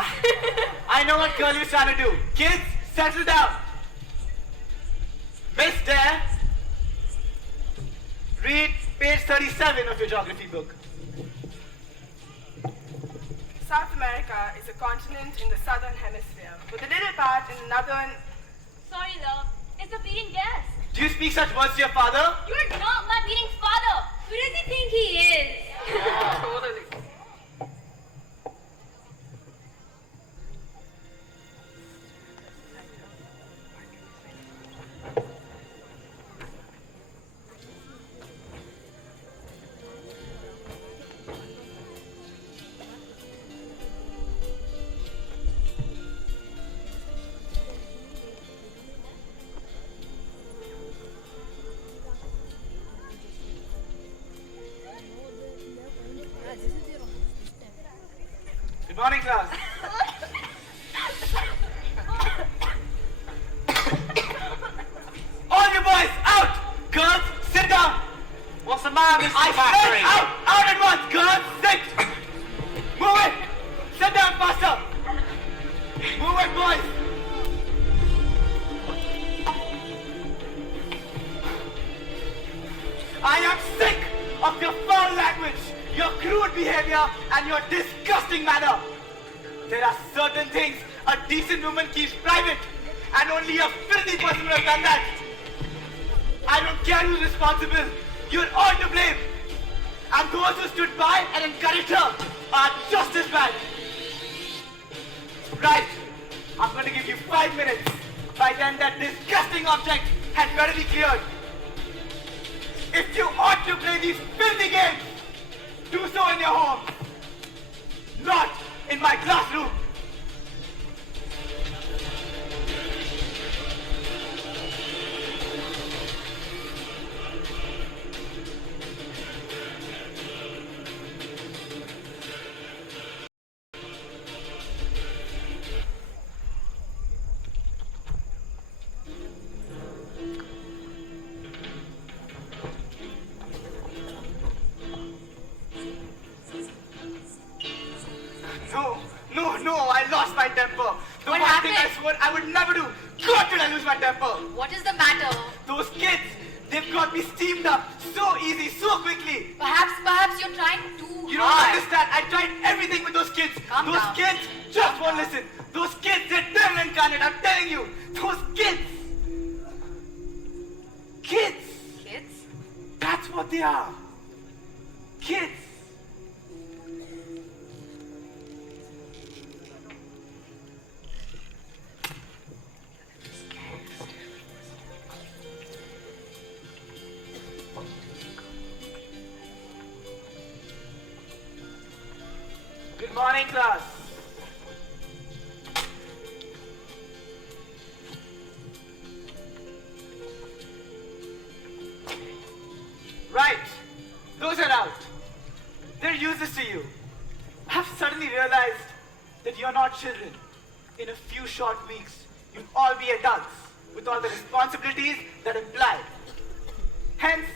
I know what Curly's trying to do. Kids, settle down. Miss Dare, read page 37 of your geography book. South America is a continent in the southern hemisphere, with a little part in the northern... Sorry, love. It's a beating gas. Do you speak such words to your father? You're not my beating father. Who does he think he is? Totally. morning, class. All you boys, out! Girls, sit down! What's the matter, Mr. I said out! Out at once! Girls, sit! Move it! Sit down faster! Move it, boys! I am sick of your foul language, your crude behavior, and your disgusting manner. There are certain things a decent woman keeps private, and only a filthy person would have done that. I don't care who's responsible. You're all to blame. And those who stood by and encouraged her are just as bad. Right. I'm going to give you 5 minutes. By then, that disgusting object had better be cleared. If you ought to play these filthy games, do so in your home, not in my classroom. No, I lost my temper. The What one happened? thing I swore I would never do. God, did I lose my temper. What is the matter? Those kids, they've got me steamed up so easy, so quickly. Perhaps you're trying too You don't hard. understand. I tried everything with those kids. Calm those down. kids just won't listen. Those kids, they're devil incarnate. I'm telling you. Those kids. Kids. Kids? That's what they are. Kids. Good morning, class. Right. Those are out. They're useless to you. I've suddenly realized that you're not children. In a few short weeks, you'll all be adults with all the responsibilities that imply. Hence,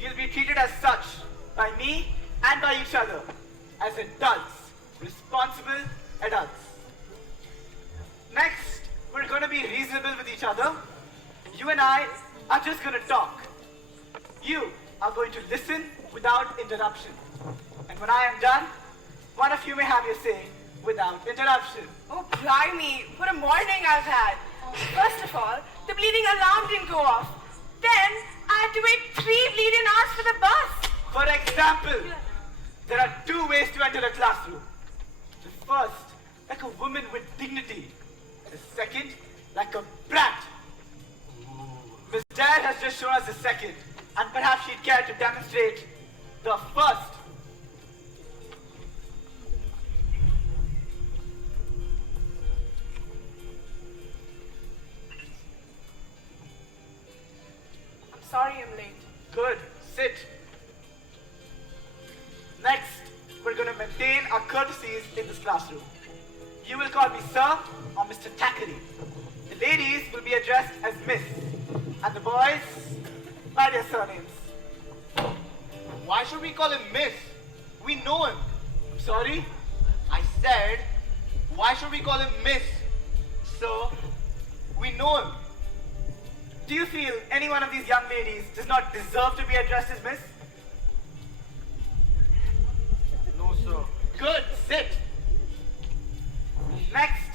you'll be treated as such by me and by each other as adults. Responsible adults. Next, we're going to be reasonable with each other. You and I are just going to talk. You are going to listen without interruption. And when I am done, one of you may have your say without interruption. Oh, blimey, what a morning I've had. First of all, the bleeding alarm didn't go off. Then, I had to wait 3 bleeding hours for the bus. For example, there are 2 ways to enter a classroom. The first, like a woman with dignity. The second, like a brat. Miss Dare has just shown us the second, and perhaps she'd care to demonstrate the first. I'm sorry I'm late. Good. Sit. Next, we're going to maintain our courtesies in this classroom. You will call me Sir or Mr. Thackeray. The ladies will be addressed as Miss, and the boys by their surnames. Why should we call him Miss? We know him. I'm sorry? I said, why should we call him Miss? So, We know him. do you feel any one of these young ladies does not deserve to be addressed as Miss? No, sir. Good, sit. Next,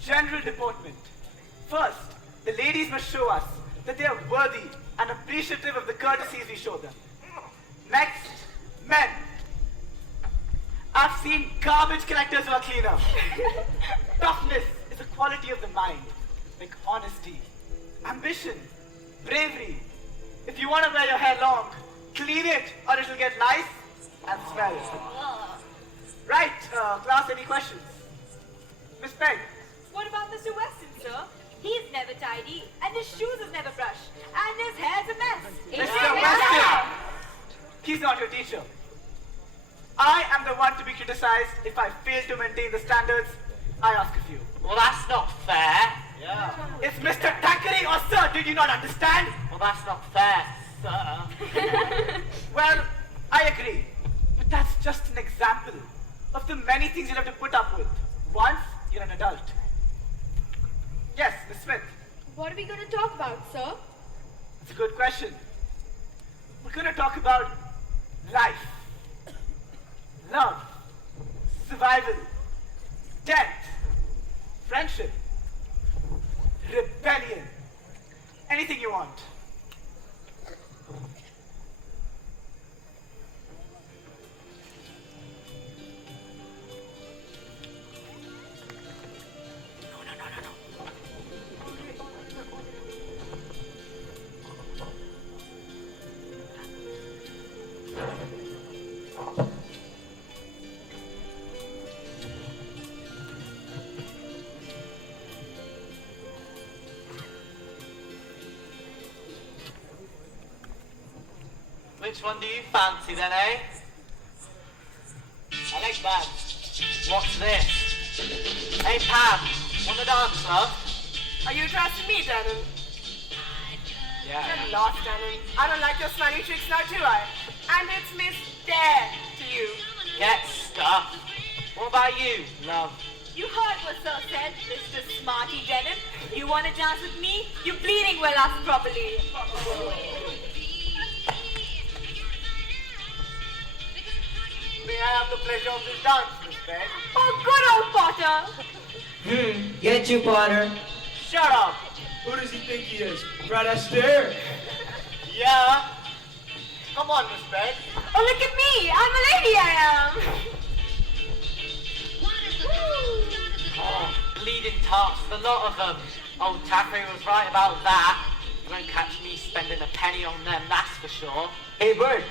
general deportment. First, the ladies must show us that they are worthy and appreciative of the courtesies we show them. Next, men. I've seen garbage collectors who are cleaner. Toughness is a quality of the mind, like honesty, ambition, bravery. If you want to wear your hair long, clean it or it'll get nice and smell. Right, class, any questions? Miss Peg. What about Mr. Weston, sir? He's never tidy, and his shoes is never brushed, and his hair's a mess. Mr. Weston! He's not your teacher. I am the one to be criticized if I fail to maintain the standards I ask of you. Well, that's not fair. Yeah. It's Mr. Thackeray or sir, did you not understand? Well, that's not fair, sir. Well, I agree. But that's just an example of the many things you'll have to put up with once you're an adult. Yes, Miss Smith. What are we going to talk about, sir? It's a good question. We're going to talk about life, love, survival, death, friendship, rebellion, anything you want. Which one do you fancy then, eh? I like that. What's this? Hey Pam, wanna dance, love? Are you addressing me, Dannon? Yeah. Get lost, Dannon. I don't like your smiling tricks now, do I? And it's Miss Dare to you. Get stuffed. What about you, love? You heard what Sir said, Mr. Smarty Denim. You want to dance with me? You bleeding well asked properly. May I have the pleasure of this dance, Miss Bear? Oh, good old Potter. Get you, Potter. Shut up. Who does he think he is? Fred Astaire? Yeah. Come on, Miss Bear. Oh, look at me. I'm a lady, I am. Oh, bleeding tarts, the lot of them. Old Taffy was right about that. You won't catch me spending a penny on them, that's for sure. Hey, Bert.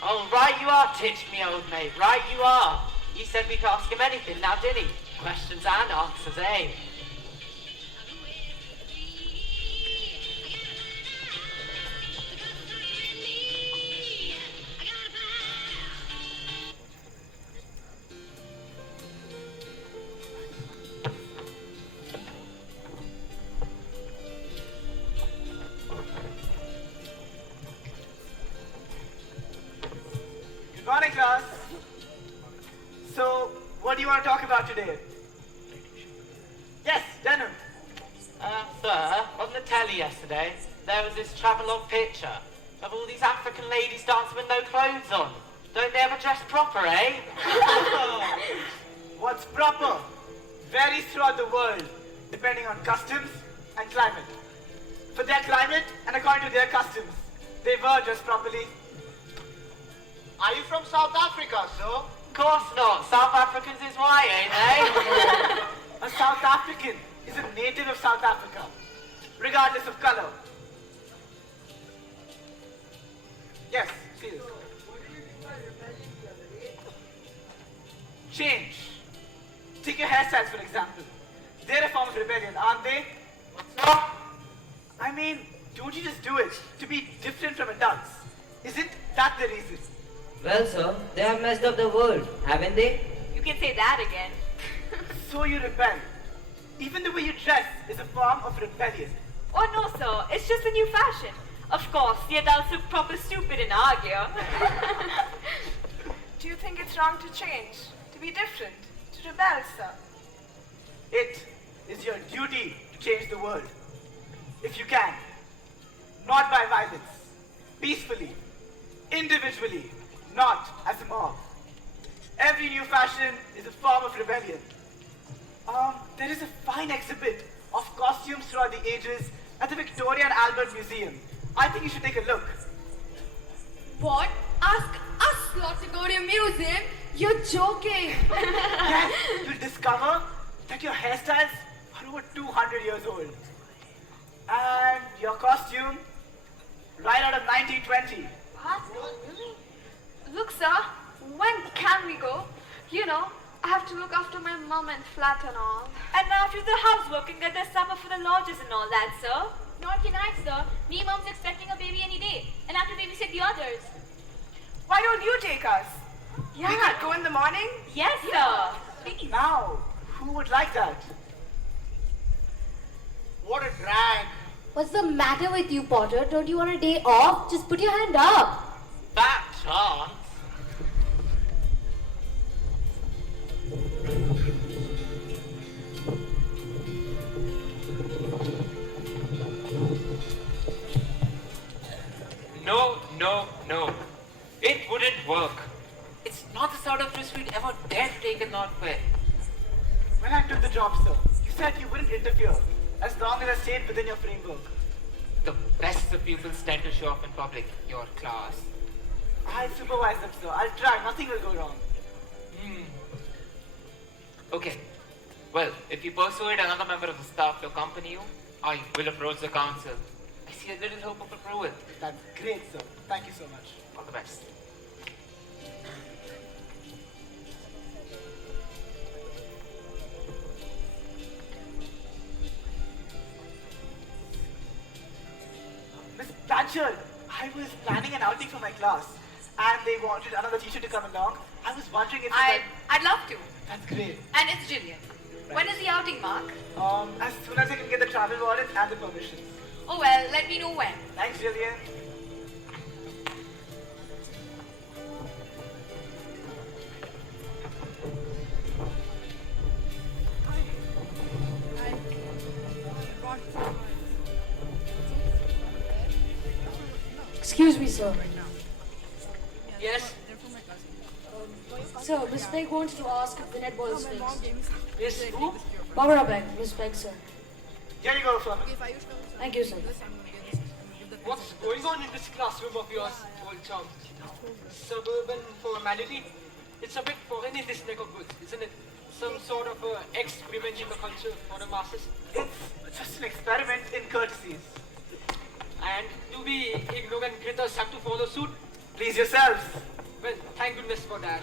Oh, right you are, Titch, me old mate, right you are. He said we could ask him anything now, didn't he? Questions and answers, eh? Good morning, class. So, what do you want to talk about today? Yes, Denim. Sir, on the telly yesterday, there was this travelogue picture of all these African ladies dancing with no clothes on. Don't they ever dress proper, eh? What's proper varies throughout the world, depending on customs and climate. For their climate and according to their customs, they were dressed properly. Are you from South Africa, sir? Of course not. South Africans is white, ain't they? A South African is a native of South Africa, regardless of color. Yes, serious. Change. Take your hairstyles, for example. They're a form of rebellion, aren't they? What's up? I mean, don't you just do it to be different from adults? Isn't that the reason? Well, sir, they have messed up the world, haven't they? You can say that again. So you rebel. Even the way you dress is a form of rebellion. Oh no, sir. It's just a new fashion. Of course, the adults look proper stupid in our gear. Do you think it's wrong to change, to be different, to rebel, sir? It is your duty to change the world. If you can. Not by violence. Peacefully. Individually. Not as a mob. Every new fashion is a form of rebellion. There is a fine exhibit of costumes throughout the ages at the Victoria and Albert Museum. I think you should take a look. What? Ask us not to go to a museum? You're joking. Yes, you'll discover that your hairstyles are over 200 years old. And your costume, right out of 1920. What? Look, sir, when can we go? You know, I have to look after my mum and flat and all. And now to the housework and get the supper for the lodgers and all that, sir. Not tonight, sir. Me mom's expecting a baby any day, and I have to babysit the others. Why why don't you take us? Yeah. We could go in the morning? Yes, sir. Please. Now, who would like that? What a drag. What's the matter with you, Potter? Don't you want a day off? Just put your hand up. That chance. No. It wouldn't work. It's not the sort of risk we'd ever dare to take in Northway. When I took the job, sir, you said you wouldn't interfere as long as I stayed within your framework. The best of pupils tend to show off in public. Your class. I'll supervise them, sir. I'll try. Nothing will go wrong. Okay. Well, if you persuade another member of the staff to accompany you, I will approach the council. I see a little hope of approval. That's great, sir. Thank you so much. All the best. Miss Blanchard, I was planning an outing for my class, and they wanted another teacher to come along. I was wondering if I'd love to. That's great. And it's Jillian. When is the outing, Mark? As soon as I can get the travel warrants and the permissions. Oh well, let me know when. Thanks, Jillian. Excuse me, sir. Yes? Sir, Miss Peg wants to ask if the netball is fixed. Miss who? Barbara Peg, Miss Peg, sir. Here you go, Furman. Thank you, sir. What's going on in this classroom of yours, old chum? Suburban formality? It's a bit foreign in this neck of woods, isn't it? Some sort of experiment in the culture for the masses? It's just an experiment in courtesies. And do we ignorant critters have to follow suit? Please yourselves. Well, thank goodness for that.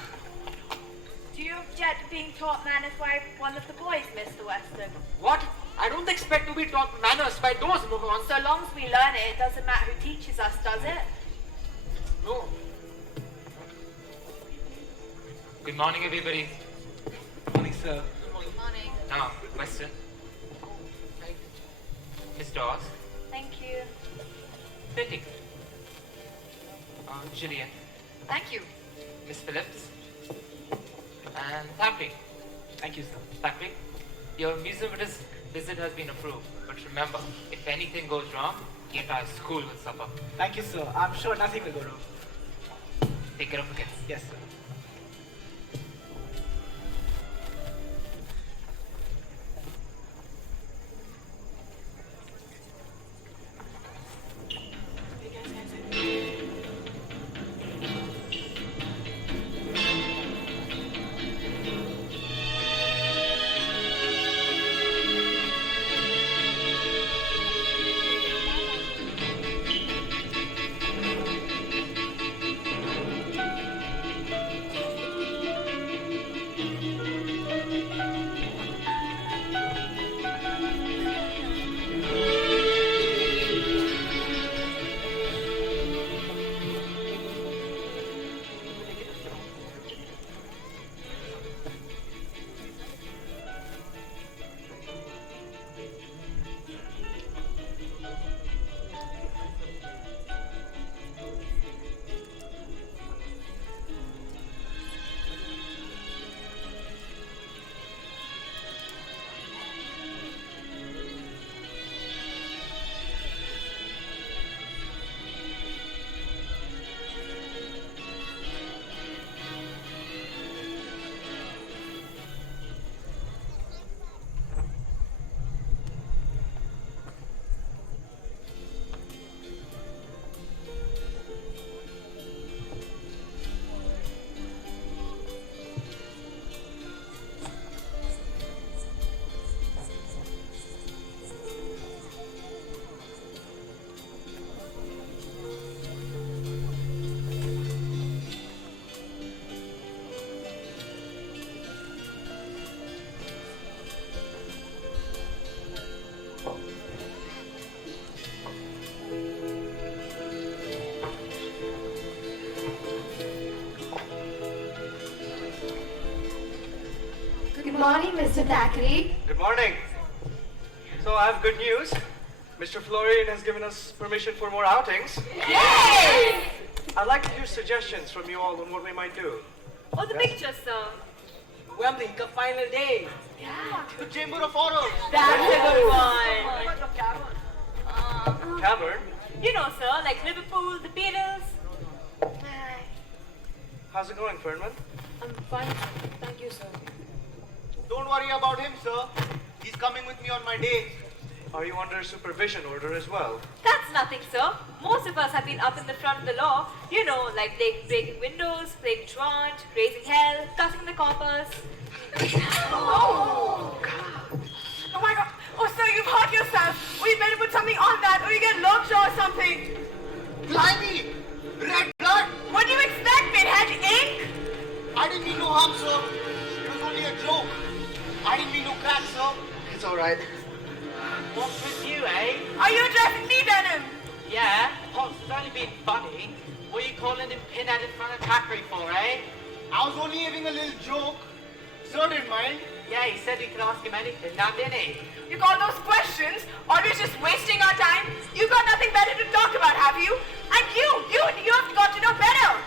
Do you object to being taught manners by one of the boys, Mr. Weston? What? I don't expect to be taught manners by those morons. So long as we learn it, it doesn't matter who teaches us, does it? No. Good morning, everybody. Morning, sir. Good morning. Now, question. Miss Dawes. Thank you. Betty. Jillian. Thank you. Miss Phillips. And Thackeray. Thank you, sir. Thackeray, your museum visit has been approved. But remember, if anything goes wrong, the entire school will suffer. Thank you, sir. I'm sure nothing will go wrong. Take care of the kids. Yes, sir. Good morning, Mr. Thackeray. Good morning. So I have good news. Mr. Florian has given us permission for more outings. Yay! I'd like to hear suggestions from you all on what we might do. Oh, the pictures, sir. Wembley, the final day. Yeah. The Chamber of Horrors. That's a good one. Cavern? You know, sir, like Liverpool, the Beatles. How's it going, Fernman? I'm fine. Thank you, sir. Don't worry about him, sir. He's coming with me on my day. Are you under supervision order as well? That's nothing, sir. Most of us have been up in the front of the law. You know, like breaking windows, playing truant, raising hell, cutting the coppers. Oh! Oh my god! Oh, sir, you've hurt yourself! Or you better put something on that, or you get lockjaw or something! Blimey! Red blood! What do you expect? It had ink? I didn't mean no harm, sir. It was only a joke. I didn't mean no crack, sir. It's alright. What's with you, eh? Are you addressing me, Venom? Yeah, Pops has only been funny. What are you calling him pinhead in front of Thackeray for, eh? I was only having a little joke. Sir didn't mind. Yeah, he said we could ask him anything, now didn't he? You call those questions? Always just wasting our time? You've got nothing better to talk about, have you? And you have got to know better.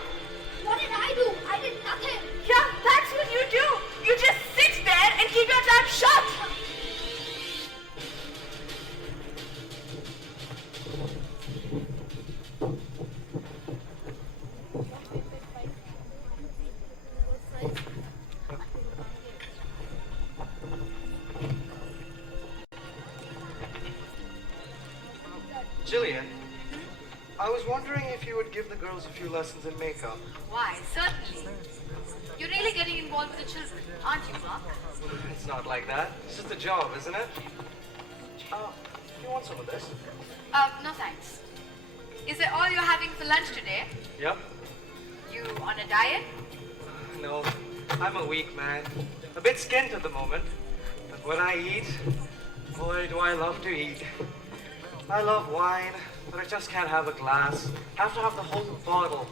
What did I do? I did nothing. Yeah, that's what you do. You just sit there and keep your trap shut. Jillian, I was wondering if you would give the girls a few lessons in makeup. Why, certainly. You're really getting involved with the children, aren't you, Mark? It's not like that. It's just a job, isn't it? You want some of this? No thanks. Is that all you're having for lunch today? Yep. You on a diet? No, I'm a weak man. A bit skint at the moment. But when I eat, boy, do I love to eat. I love wine, but I just can't have a glass. I have to have the whole bottle.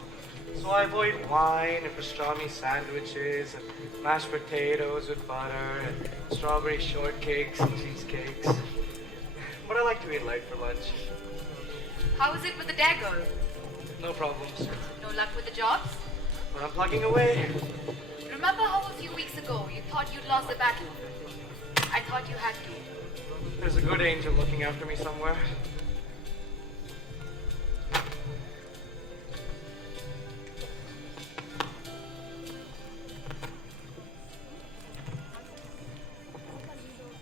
So I avoid wine and pastrami sandwiches and mashed potatoes with butter and strawberry shortcakes and cheesecakes. But I like to eat light for lunch. How is it with the dare girl? No problems. No luck with the jobs? But I'm plugging away. Remember how a few weeks ago you thought you'd lost the battle? I thought you had to. There's a good angel looking after me somewhere.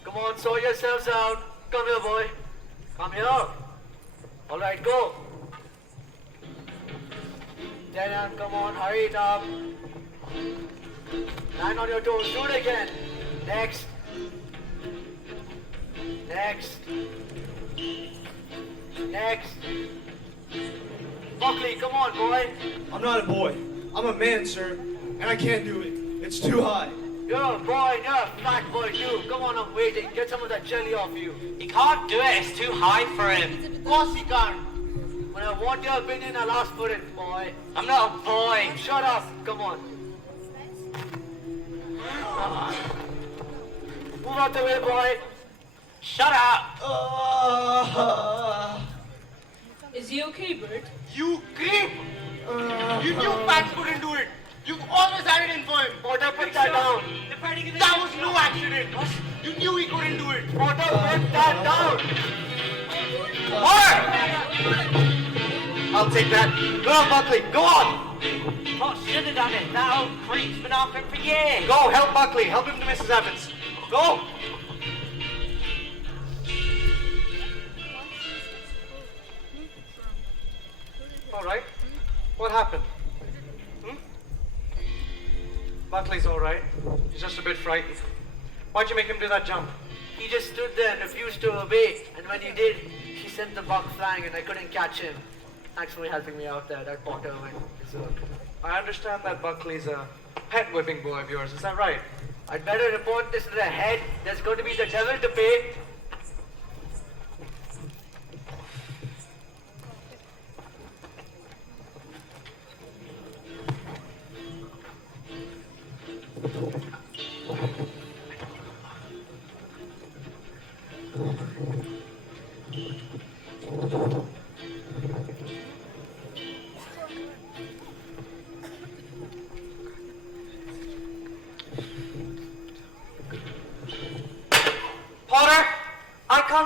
Come on, sort yourselves out. Come here, boy. Come here. All right, go. Then, come on, hurry it up. Land on your toes. Do it again. Next. Next. Next. Buckley, come on, boy. I'm not a boy. I'm a man, sir. And I can't do it. It's too high. You're a boy, you're a fat boy too. Come on, I'm waiting. Get some of that jelly off you. He can't do it, it's too high for him. Of course he can't. When I want your opinion, I'll ask for it, boy. I'm not a boy. Shut up. Come on. Move out the way, boy. Shut up. Is he okay, Bert? You creep! You knew Pat couldn't do it. You've always had it in for him. Potter, put that down. That was no accident. You knew he couldn't do it. Potter, put that down. I'll take that. Go on, Buckley. Go on. Pot should have done it. That old creep's been after him for years. Go, help Buckley. Help him to Mrs. Evans. Go. All right. What happened? Buckley's all right. He's just a bit frightened. Why'd you make him do that jump? He just stood there and refused to obey. And when he did, he sent the buck flying and I couldn't catch him. Thanks for helping me out there. That Potter went berserk. I understand that Buckley's a pet whipping boy of yours. Is that right? I'd better report this to the head. There's going to be the devil to pay.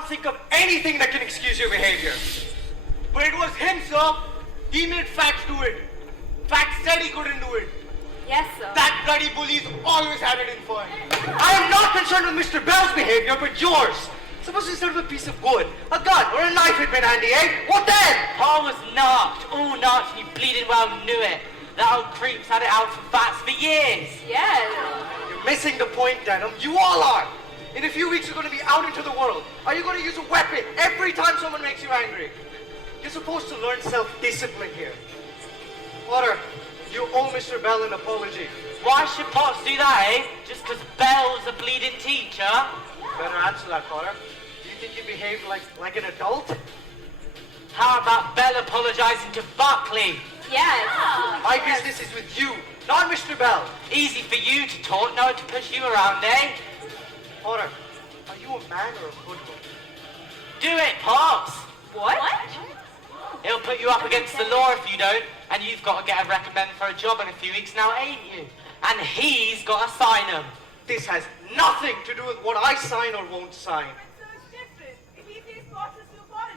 think of anything that can excuse your behavior. But it was him, sir. He made Facts do it. Facts said he couldn't do it. Yes, sir. That bloody bully's always had it in fun. I am not concerned with Mr. Bell's behavior, but yours. Suppose instead of a piece of wood, a gun or a knife had been handy, eh? What then? Paul was knocked, all knocked, and he bleeding well knew it. That old creep's had it out for Facts for years. Yes. You're missing the point, Denham. You all are. In a few weeks, you're going to be out into the world. Are you going to use a weapon every time someone makes you angry? You're supposed to learn self-discipline here. Potter, you owe Mr. Bell an apology. Why should Potts do that, eh? Just because Bell's a bleeding teacher? Better answer that, Potter. Do you think you behaved like an adult? How about Bell apologising to Buckley? Yes. My business is with you, not Mr. Bell. Easy for you to talk, no one to push you around, eh? Potter, are you a man or a hoodlum? Do it, Pops! What? It'll put you up against the law if you don't, and you've got to get a recommend for a job in a few weeks now, ain't you? And he's got to sign them. This has nothing to do with what I sign or won't sign.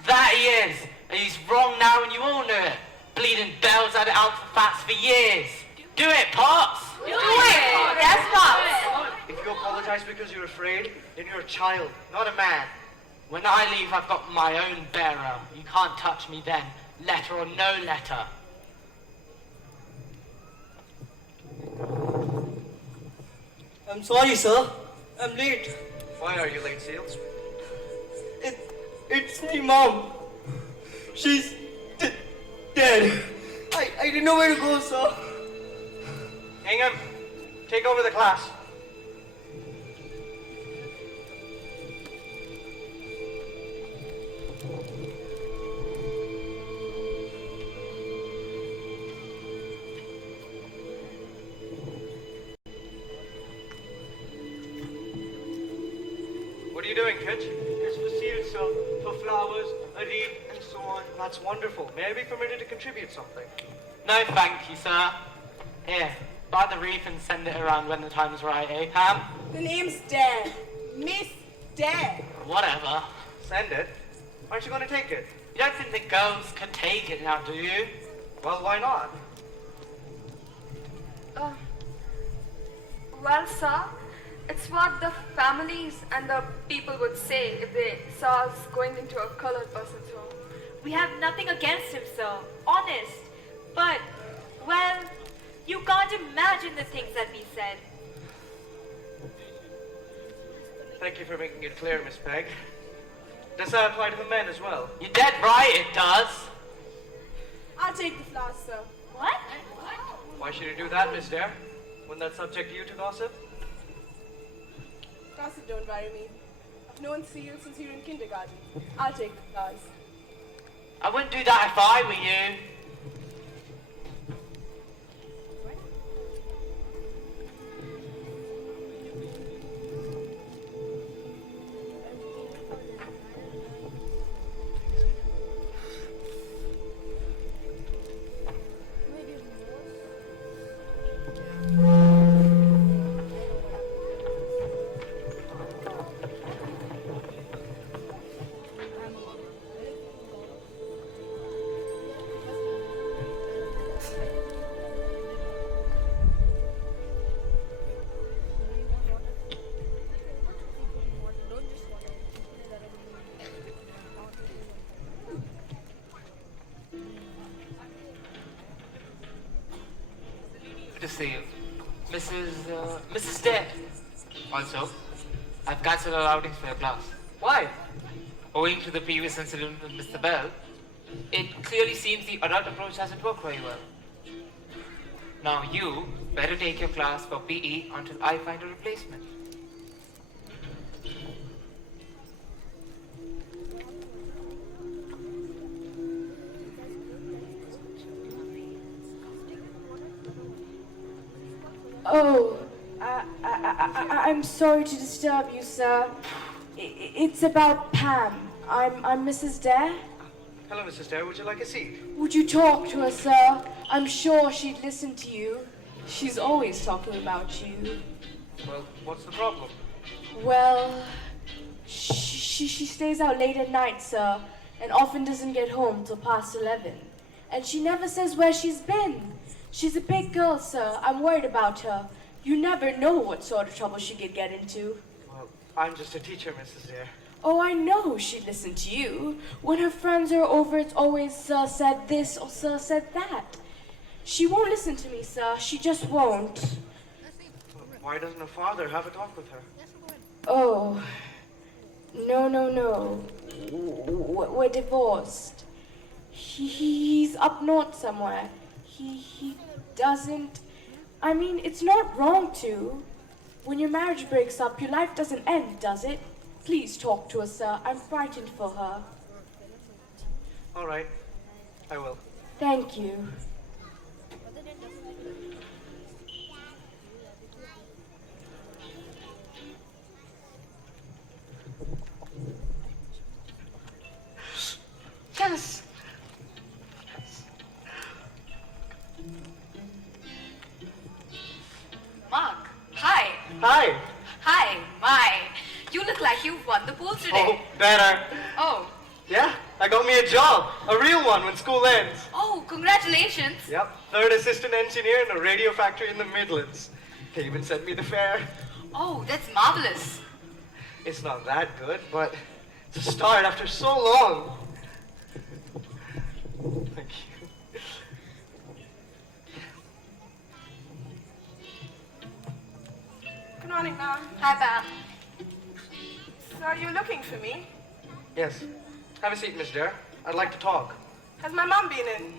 That he is. And he's wrong now and you all know it. Bleeding Bell's had it out for Facts for years. Do it, Pops! Do it! Yes, Pops! If you apologize because you're afraid, then you're a child, not a man. When I leave, I've got my own bearer. You can't touch me then, letter or no letter. I'm sorry, sir. I'm late. Why are you late, Seals? It's me, Mom. She's dead. I didn't know where to go, sir. Hingham, take over the class. What are you doing, kids? It's for seals, sir. For flowers, a reed, and so on. That's wonderful. May I be permitted to contribute something? No, thank you, sir. Here, buy the wreath and send it around when the time's right, eh, Pam? The name's Dare. Miss Dare. Whatever. Send it? Aren't you going to take it? You don't think the girls can take it now, do you? Well, why not? Well, sir, it's what the families and the people would say if they saw us going into a colored person's home. We have nothing against him, sir. Honest. But, well, you can't imagine the things that we said. Thank you for making it clear, Miss Pegg. Does that apply to the men as well? You're dead right, it does. I'll take the flowers, sir. What? Why should you do that, Miss Dare? Wouldn't that subject you to gossip? Gossip don't worry me. I've known Seal since you were in kindergarten. I'll take the flowers. I wouldn't do that if I were you. To see you. Mrs. Dare. Also, I've cancelled our outings for your class. Why? Owing to the previous incident with Mr. Bell, it clearly seems the adult approach hasn't worked very well. Now you better take your class for PE until I find a replacement. Oh, I'm sorry to disturb you, sir. It's about Pam. I'm Mrs. Dare. Hello, Mrs. Dare. Would you like a seat? Would you talk to her, sir? I'm sure she'd listen to you. She's always talking about you. Well, what's the problem? Well, She stays out late at night, sir, and often doesn't get home till past 11. And she never says where she's been. She's a big girl, sir. I'm worried about her. You never know what sort of trouble she could get into. Well, I'm just a teacher, Mrs. Dare. Oh, I know she'd listen to you. When her friends are over, it's always Sir said this or Sir said that. She won't listen to me, sir. She just won't. Why doesn't her father have a talk with her? Oh, no. We're divorced. He's up north somewhere. He doesn't... I mean, it's not wrong to. When your marriage breaks up, your life doesn't end, does it? Please talk to her, sir. I'm frightened for her. All right, I will. Thank you. Yes. Mark, hi. Hi. Hi, my. You look like you've won the pool today. Oh, better. Oh. Yeah, I got me a job. A real one when school ends. Oh, congratulations. Yep, third assistant engineer in a radio factory in the Midlands. They even sent me the fare. Oh, that's marvelous. It's not that good, but it's a start after so long. Thank you. Good morning, ma'am. Hi, Pam. So you're looking for me? Yes. Have a seat, Miss Dare. I'd like to talk. Has my mom been in?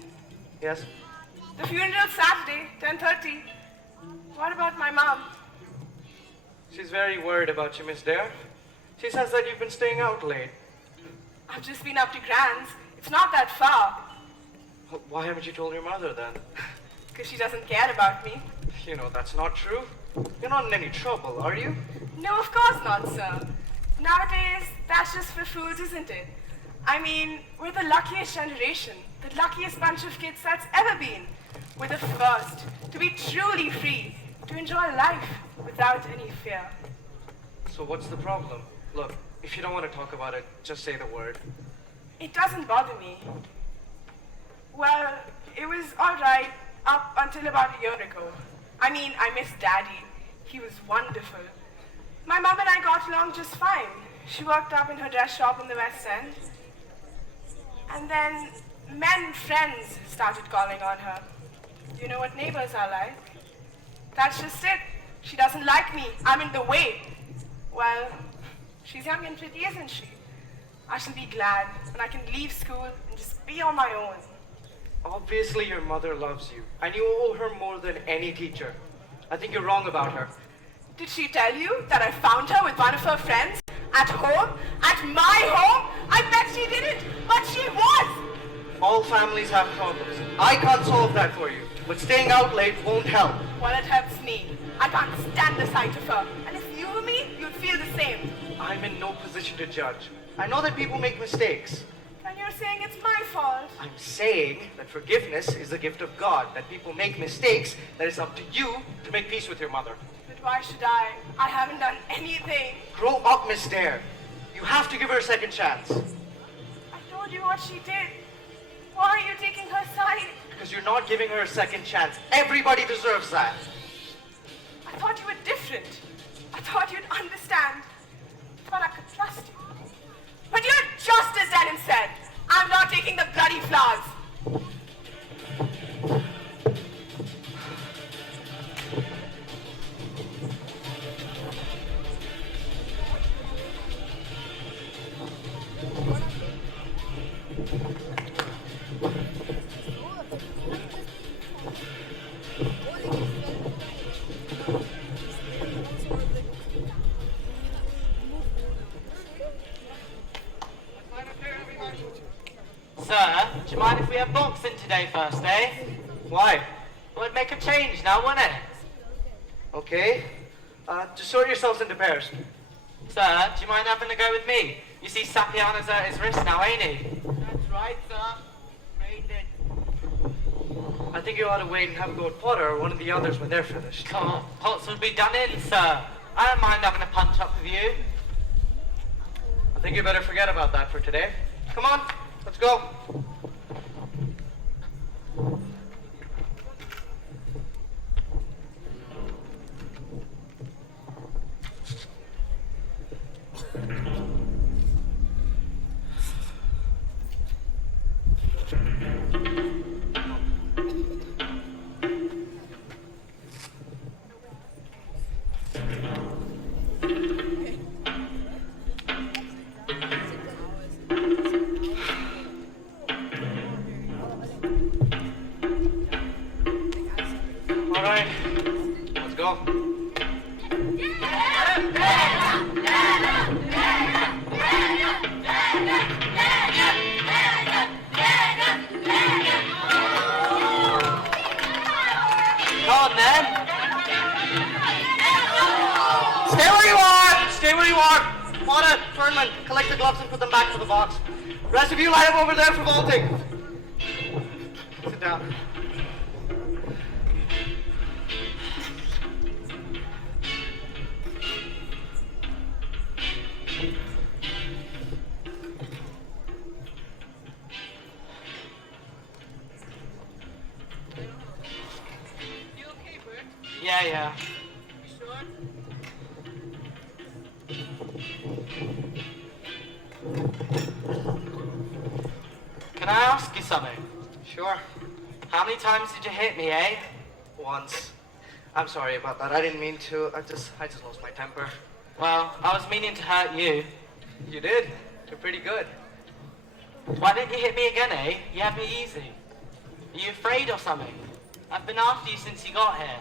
Yes? The funeral's Saturday, 10:30. What about my mom? She's very worried about you, Miss Dare. She says that you've been staying out late. I've just been up to Grand's. It's not that far. Why haven't you told your mother then? Because she doesn't care about me. You know, that's not true. You're not in any trouble, are you? No, of course not, sir. Nowadays, that's just for fools, isn't it? I mean, we're the luckiest generation, the luckiest bunch of kids that's ever been. We're the first to be truly free, to enjoy life without any fear. So what's the problem? Look, if you don't want to talk about it, just say the word. It doesn't bother me. Well, it was all right up until about a year ago. I mean, I miss Daddy. He was wonderful. My mom and I got along just fine. She worked up in her dress shop in the West End. And then men friends started calling on her. You know what neighbors are like? That's just it. She doesn't like me. I'm in the way. Well, she's young and pretty, isn't she? I shall be glad when I can leave school and just be on my own. Obviously your mother loves you, and you owe her more than any teacher. I think you're wrong about her. Did she tell you that I found her with one of her friends? At home? At my home? I bet she didn't, but she was! All families have problems. I can't solve that for you, but staying out late won't help. Well, it helps me. I can't stand the sight of her. And if you were me, you'd feel the same. I'm in no position to judge. I know that people make mistakes. And you're saying it's my fault? I'm saying that forgiveness is a gift of God, that people make mistakes, that it's up to you to make peace with your mother. But why should I? I haven't done anything. Grow up, Miss Dare. You have to give her a second chance. I told you what she did. Why are you taking her side? Because you're not giving her a second chance. Everybody deserves that. I thought you were different. I thought you'd understand. Thought I could trust you. But you're just as Denim said. I'm not taking the bloody flowers. Sir, do you mind if we have boxing today first, eh? Why? Well, it'd make a change now, wouldn't it? Okay. Just sort yourselves into pairs. Sir, do you mind having a go with me? You see Sapiana's at his wrist now, ain't he? That's right, sir. Made it. I think you ought to wait and have a go at Potter or one of the others when they're finished. Come on, Potts will be done in, sir. I don't mind having a punch up with you. I think you better forget about that for today. Come on, let's go. All right, let's go. Come on, man. Stay where you are! Stay where you are! Mona, Fernman, collect the gloves and put them back to the box. Rest of you line up over there for vaulting. Sit down. Yeah. Can I ask you something? Sure. How many times did you hit me, eh? Once. I'm sorry about that. I didn't mean to. I just lost my temper. Well, I was meaning to hurt you. You did. You're pretty good. Why didn't you hit me again, eh? You had me easy. Are you afraid or something? I've been after you since you got here.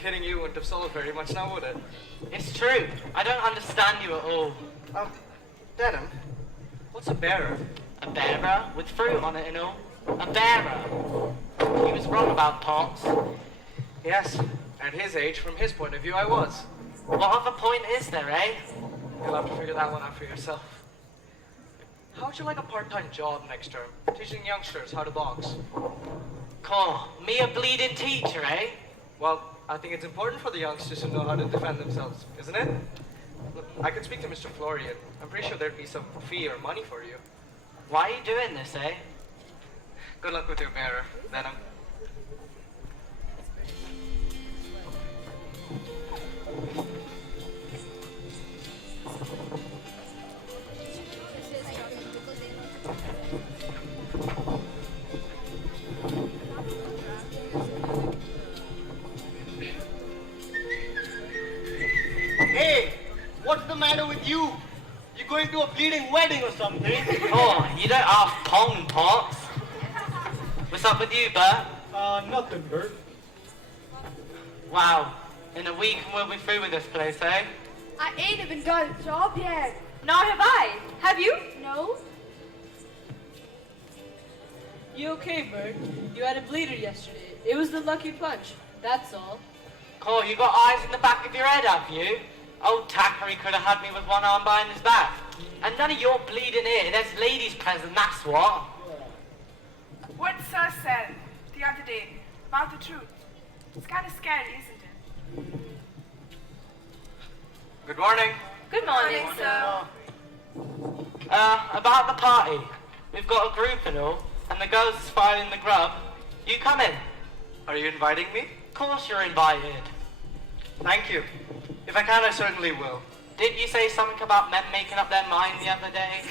Hitting you wouldn't have solved very much now, would it? It's true. I don't understand you at all. Denim, what's a bearer? A bearer? With fruit on it and all? A bearer? He was wrong about pots. Yes, at his age, from his point of view, I was. What other point is there, eh? You'll have to figure that one out for yourself. How would you like a part-time job next term? Teaching youngsters how to box. Call me a bleeding teacher, eh? Well, I think it's important for the youngsters to know how to defend themselves, isn't it? Look, I could speak to Mr. Florian. I'm pretty sure there'd be some fee or money for you. Why are you doing this, eh? Good luck with your bearer, Venom. Hey, what's the matter with you? You going to a bleeding wedding or something? Oh, you don't have pong pots. What's up with you, Bert? Nothing, Bert. Wow. In a week and we'll be through with this place, eh? I ain't even got a job yet. Nor have I. Have you? No. You okay, Bert? You had a bleeder yesterday. It was the lucky punch. That's all. Cole, you got eyes in the back of your head, have you? Old Thackeray could have had me with one arm behind his back. And none of your bleeding here. There's ladies present, that's what. What Sir said the other day about the truth. It's kind of scary, isn't it? Good morning. Good morning, sir. About the party. We've got a group and all, and the girls is filing the grub. You come in. Are you inviting me? Of course you're invited. Thank you. If I can, I certainly will. Didn't you say something about men making up their mind the other day?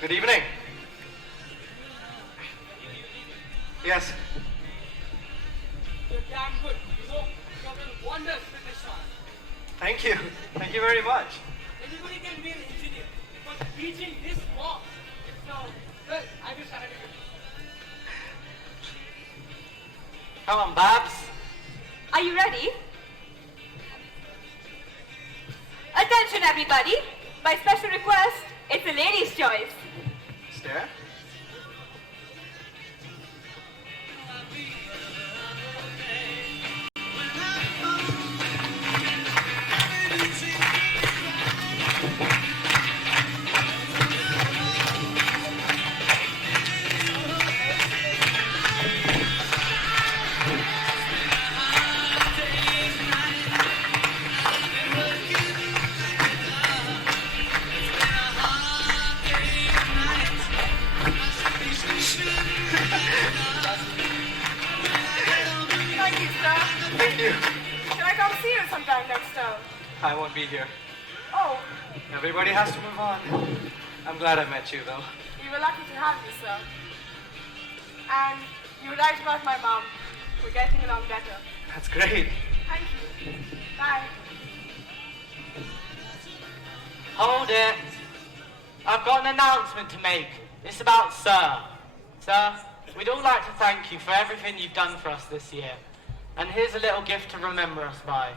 Good evening. Yes. You're damn good. You know, you're doing wonders with this one. Thank you. Thank you very much. Anybody can be an engineer, but teaching this walk, it's well, I wish I had it. Come on, Babs. Are you ready? Attention, everybody. By special request, it's a lady's choice. Stare. I won't be here. Oh, Everybody has to move on. I'm glad I met you, though. we were lucky to have you, sir. And you're right about my mom. We're getting along better. That's great. Thank you. Bye. Hold it. I've got an announcement to make. It's about Sir. Sir, we'd all like to thank you for everything you've done for us this year. And here's a little gift to remember us by.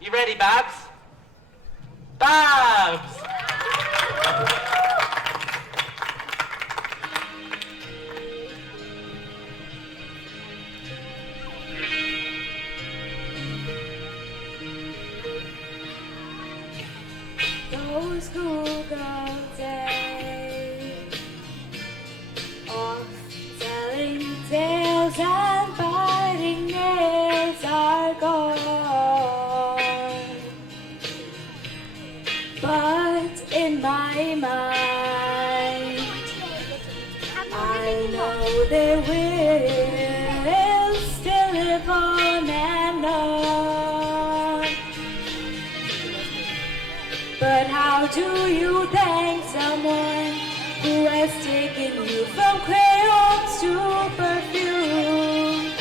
You ready, Babs? Babs! Those schoolgirl days of telling tales and biting nails are gone. But in my mind, I know they will still live on and on. But how do you thank someone who has taken you from crayons to perfume?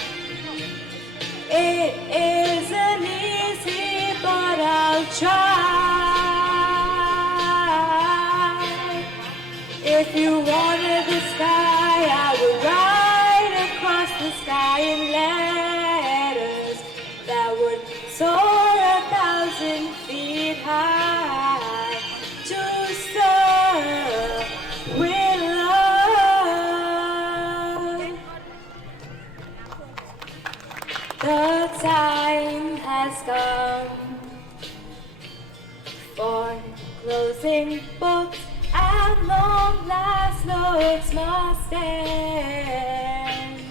It isn't easy, but I'll try. If you wanted the sky, I would write across the sky in letters that would soar 1,000 feet high to serve with love. The time has come for closing books, and long last looks must end.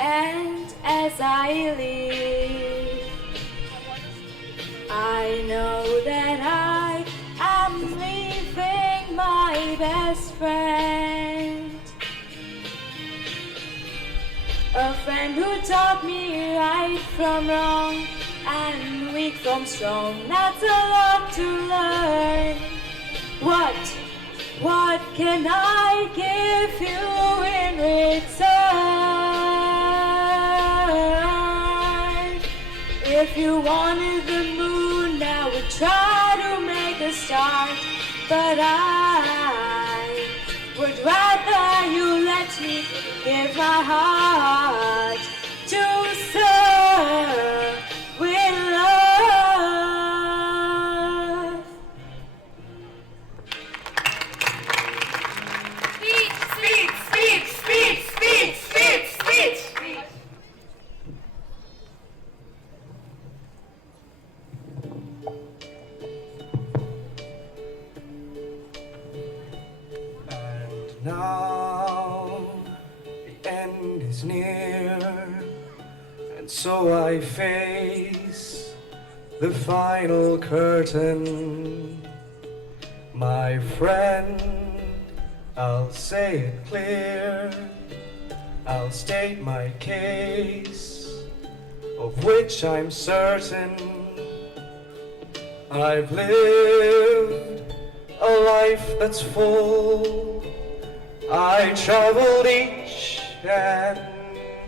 And as I leave, I know that I am leaving my best friend. A friend who taught me right from wrong and weak from strong. That's a lot to learn. What can I give you in return? If you wanted the moon, I would try to make a start. But I would rather you let me give my heart to serve with love. Speech, speech, speech, speech, speech, speech, speech. Now the end is near, and so I face the final curtain. My friend, I'll say it clear, I'll state my case, of which I'm certain. I've lived a life that's full. I traveled each and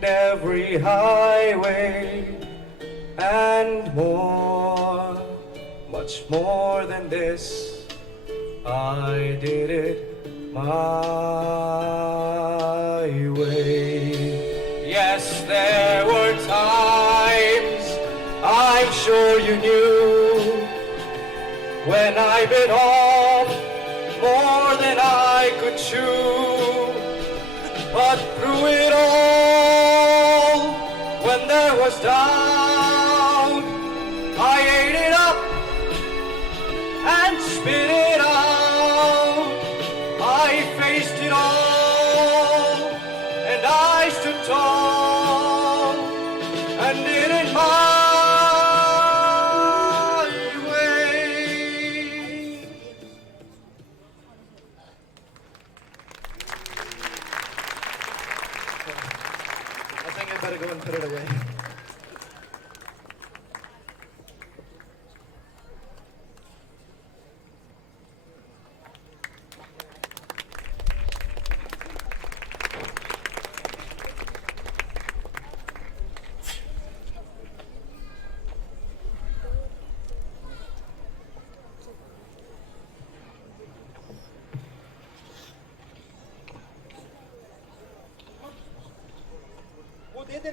every highway and more, much more than this. I did it my way. Yes, there were times, I'm sure you knew, when I bit off more than I could chew. But through it all, when there was doubt, I ate it up and spit it out. I faced it all, and I stood tall, and did it my way. I think I better go and put it away. We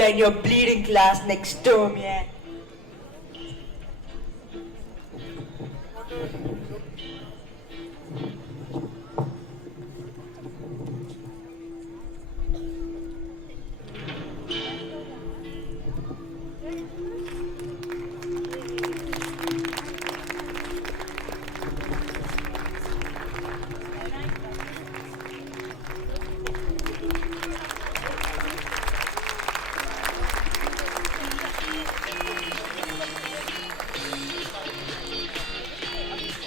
are in your bleeding class next term, yeah.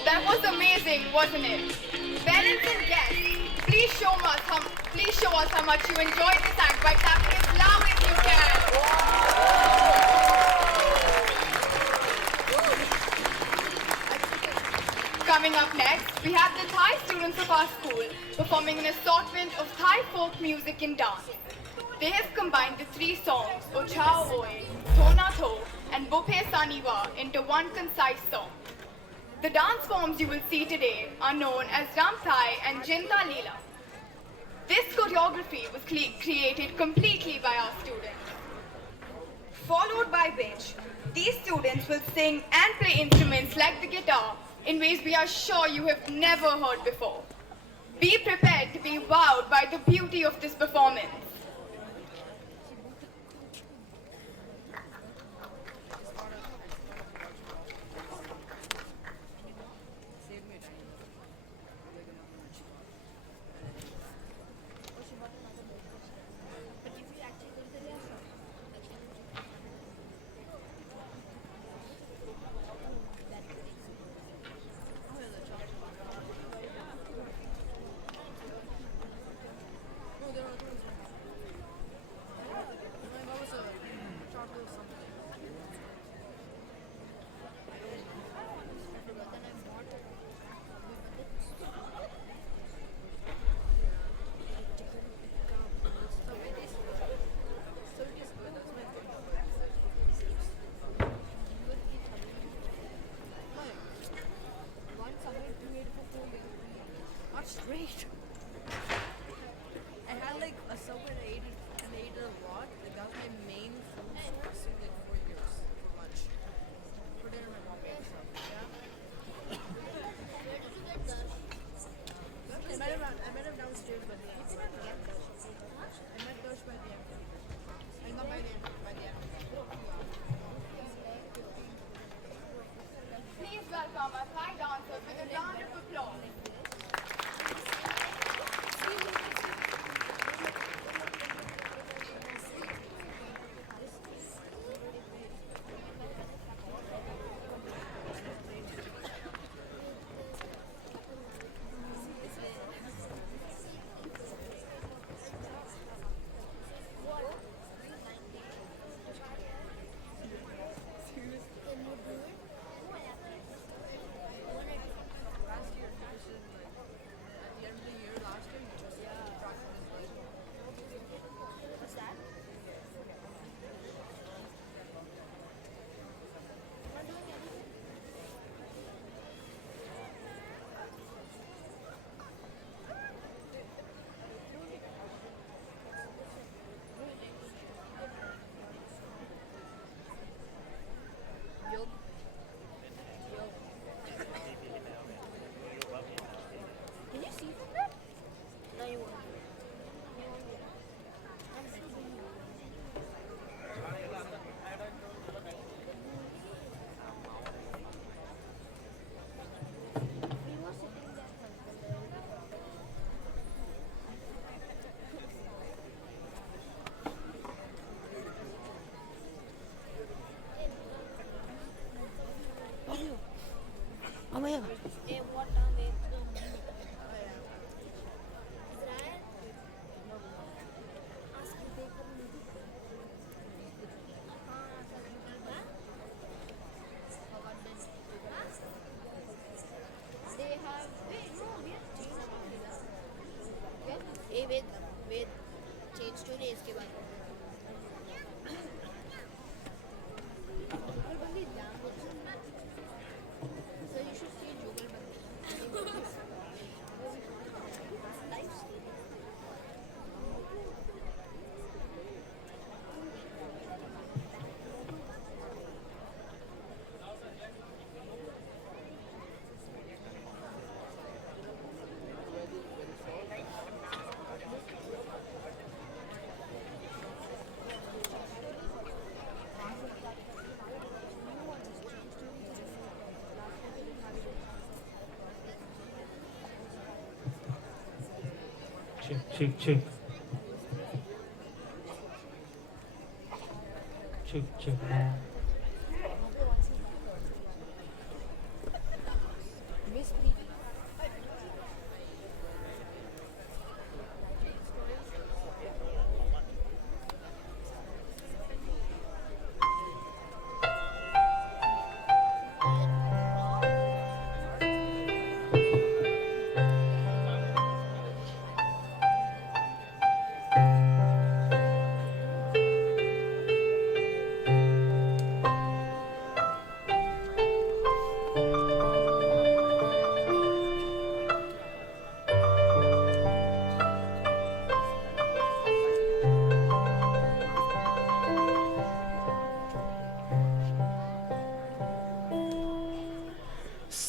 That was amazing, wasn't it? Parents and guests, please show us how much you enjoyed this act by clapping as loud as you can. Coming up next, we have the Thai students of our school performing an assortment of Thai folk music and dance. They have combined the three songs, O Chao Oe, Thona Tho, and Bophe Saniwa into one concise song. The dance forms you will see today are known as Ram Thai and Jinta Leela. This choreography was created completely by our students. Followed by which, these students will sing and play instruments like the guitar in ways we are sure you have never heard before. Be prepared to be wowed by the beauty of this performance. Straight. I had like a Subway and I ate it a lot. Like that was my main food source for like 4 years for lunch. For dinner, my mom made stuff. Yeah. I met him downstairs by the end. I met Dosh by the end. I got by the end. Please welcome our Thai dancers with a round of applause. Can you see from there? No, you won't. Oh my god. Wait, change to race के बाद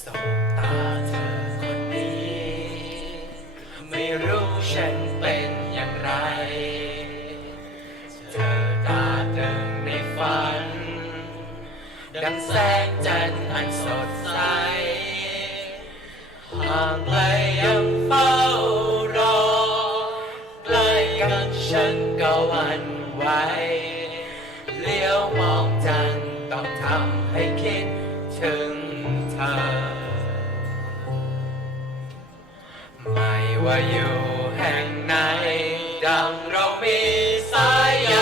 สบตาเธอคนนี้ไม่รู้ฉันเป็นอย่างไรเธอตาตึงในฝันดังแสงจันทร์อันสดใสห่างไกลยังเฝ้ารอใกล้กันฉันก็หวั่นไหวเลี้ยวมองจันทร์ต้องทำให้คิดถึงเธอไม่ว่าอยู่แห่งไหนดังเรามีสายใย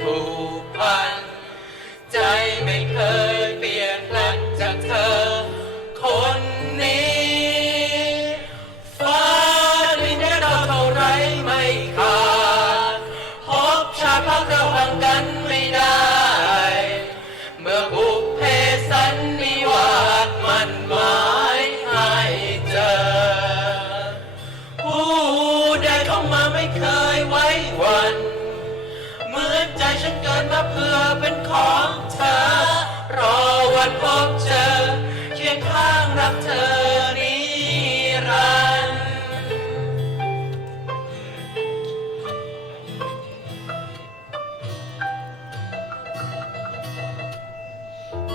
ผูกพันใจไม่เคยเปลี่ยนแปลงจากเธอคนนี้ฟ้าดินแดนเราเท่าไรไม่ขาดพบชาติพักเราห่างกันไม่ได้เมื่อบุพเพสันนิวาสมันหมายให้เจอผู้ใดเข้ามาไม่เคยไว้วันเหมือนใจฉันเกิดมาเพื่อเป็นของเธอรอวันพบเจอเคียงข้างรักเธอนิรันดร์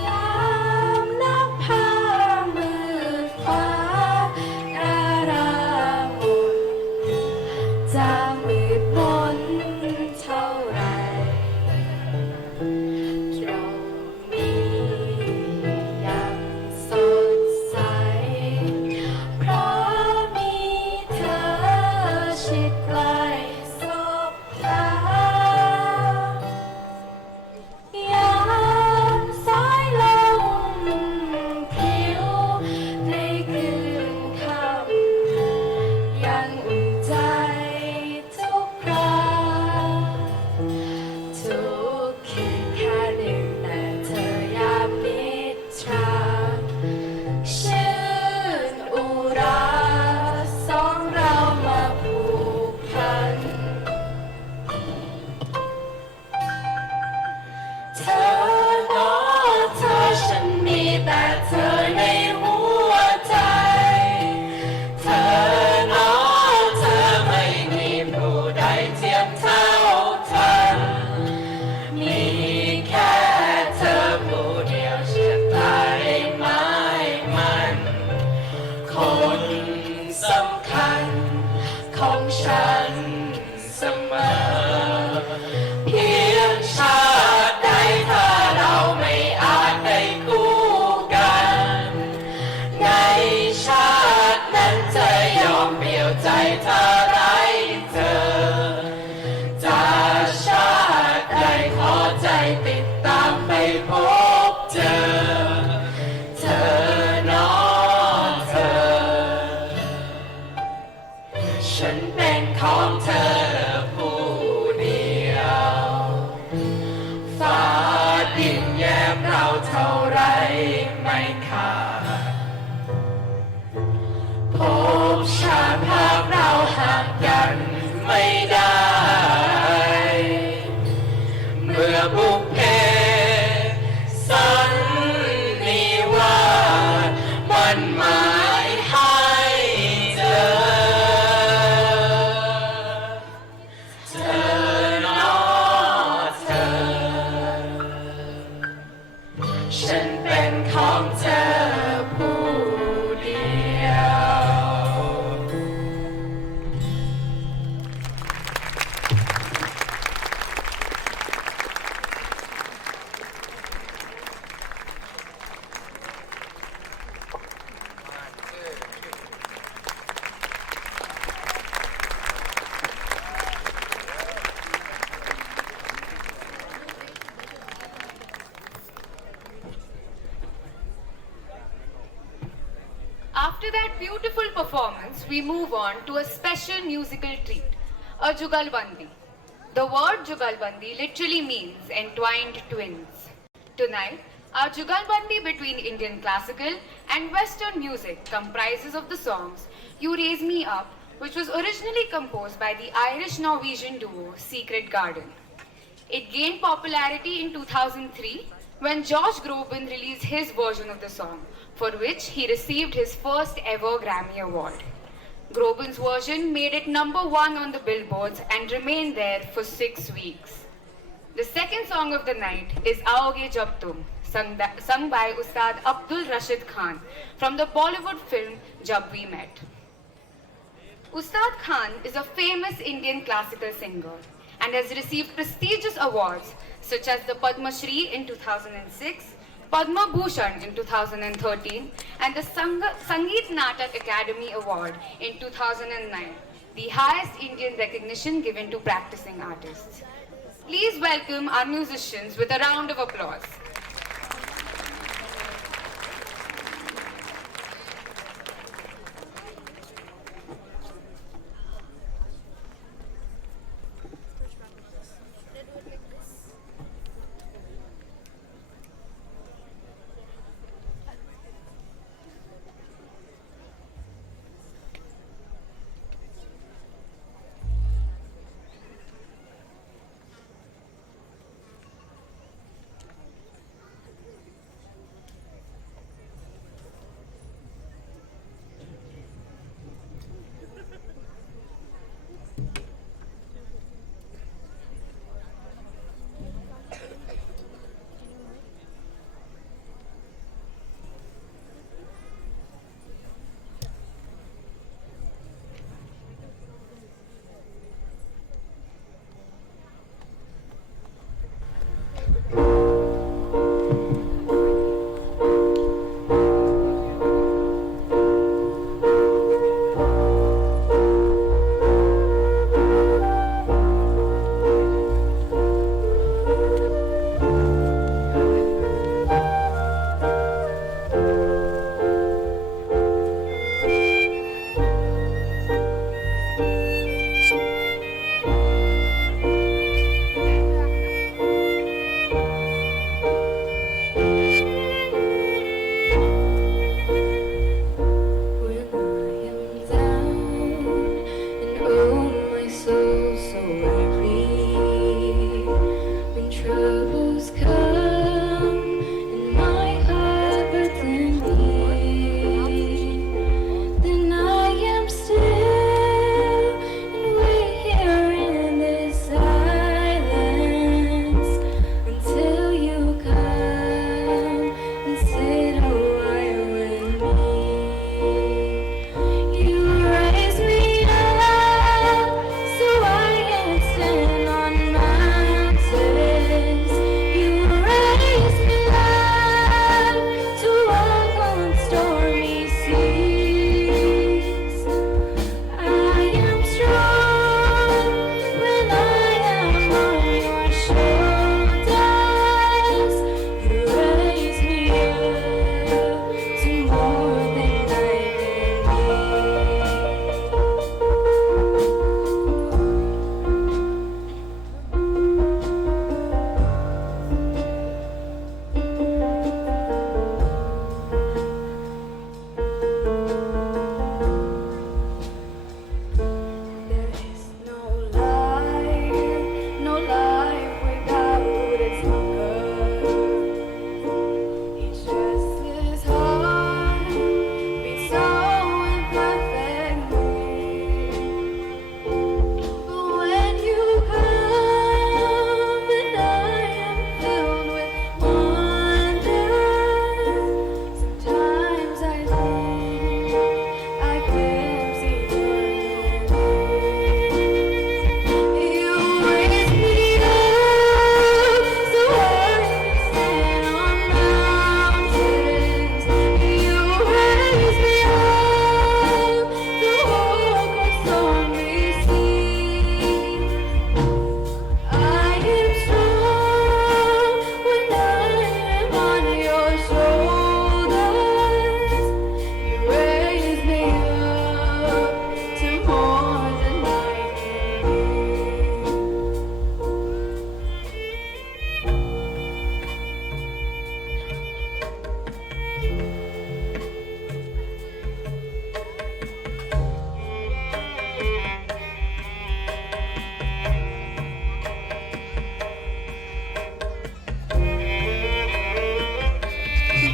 ยามนับพามืดฟ้าอาราหมดจะมืดมนเท่าไรตรงนี้ยังสดใสเพราะมีเธอชิดใกล้สบตายามสายลมพลิ้วในคืนค่ำยังอุ่นใจทุกคราทุกคืนแค่หนึ่งแต่เธอยามนิทราชื่นอุราสองเรามาผูกพัน เธอเนาะเธอฉันมีแต่เธอในหัวใจเธอเนาะเธอไม่มีผู้ใดเทียมเท่าทันมีแค่เธอผู้เดียวเชื่อตายไม้มันคนสำคัญของฉันเสมอเพียงชาติใดถ้าเราไม่อาจได้คู่กันในชาตินั้นจะยอมเปลี่ยวใจถ้าไร้เธอจากชาติใดขอใจติดตามไปพบเจอเธอเนาะเธอฉันเป็นของเธอผู้เดียวฟ้าดินแยกเราเท่าไรไม่ขาดพบชาติภาพเราห่างกันไม่ได้ เมื่อบุพเพสันนิวาสมันหมายให้เจอเธอเนาะเธอฉันเป็นของเธอผู้เดียว After that beautiful performance, we move on to a special musical treat, a Jugalbandi. The word Jugalbandi literally means entwined twins. Tonight, our Jugalbandi between Indian classical and Western music comprises of the songs You Raise Me Up, which was originally composed by the Irish-Norwegian duo Secret Garden. It gained popularity in 2003 when Josh Groban released his version of the song, for which he received his first ever Grammy Award. Groban's version made it #1 on the billboards and remained there for 6 weeks. The second song of the night is Aoge Jab Tum, sung by Ustad Abdul Rashid Khan from the Bollywood film Jab We Met. Ustad Khan is a famous Indian classical singer and has received prestigious awards such as the Padma Shri in 2006, Padma Bhushan in 2013, and the Sangeet Natak Academy Award in 2009, the highest Indian recognition given to practicing artists. Please welcome our musicians with a round of applause.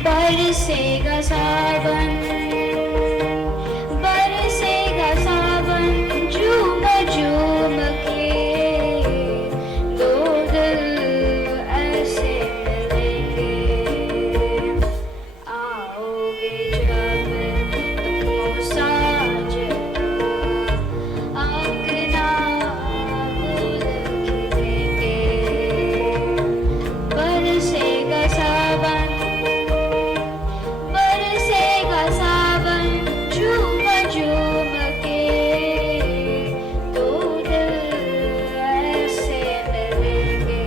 बरसेगा सावन बरसेगा सावन झूम झूम के दो दिल ऐसे मिलेंगे आओगे जब तुम साजना अपना भूल खिलेंगे बरसेगा सावन बरसेगा सावन झूम झूम के दो दिल ऐसे मिलेंगे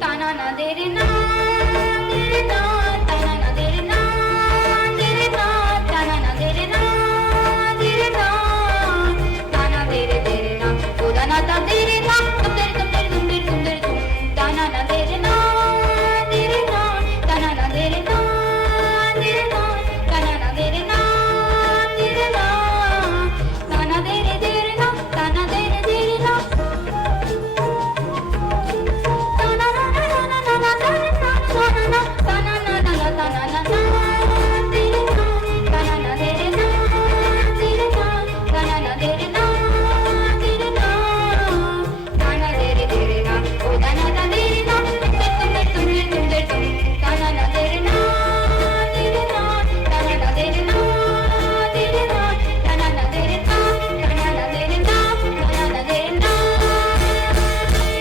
ताना ना दे रे ना तेरे ना ताना ना दे रे ना तेरे ना ताना ना दे रे ना तेरे ना ताना दे रे ना खुदा ना ता दे रे ना तुम तेरे तुम ताना ना दे रे ना तेरे ना ताना ना दे रे ना तेरे ना ताना ना दे रे ना तेरे ना ताना दे रे ना ताना दे रे ना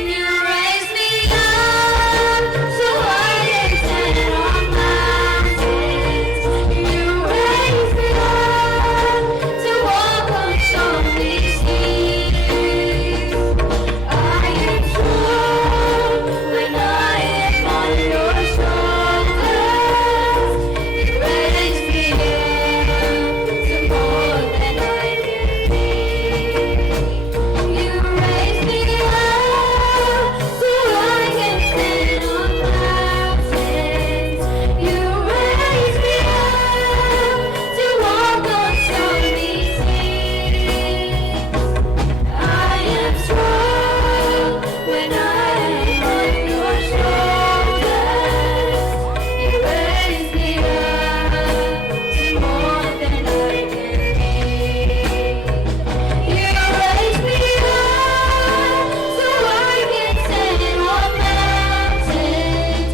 You raise me up so I can stand on mountains. You raise me up to walk on stormy seas. I am strong when I am on your shoulders. You raise me up to more than I can be. You raise me up so I can stand on mountains. You raise me up to walk on stormy seas. I am strong when I am on your shoulders. You raise me up to more than I can be. You raise me up so I can stand on mountains.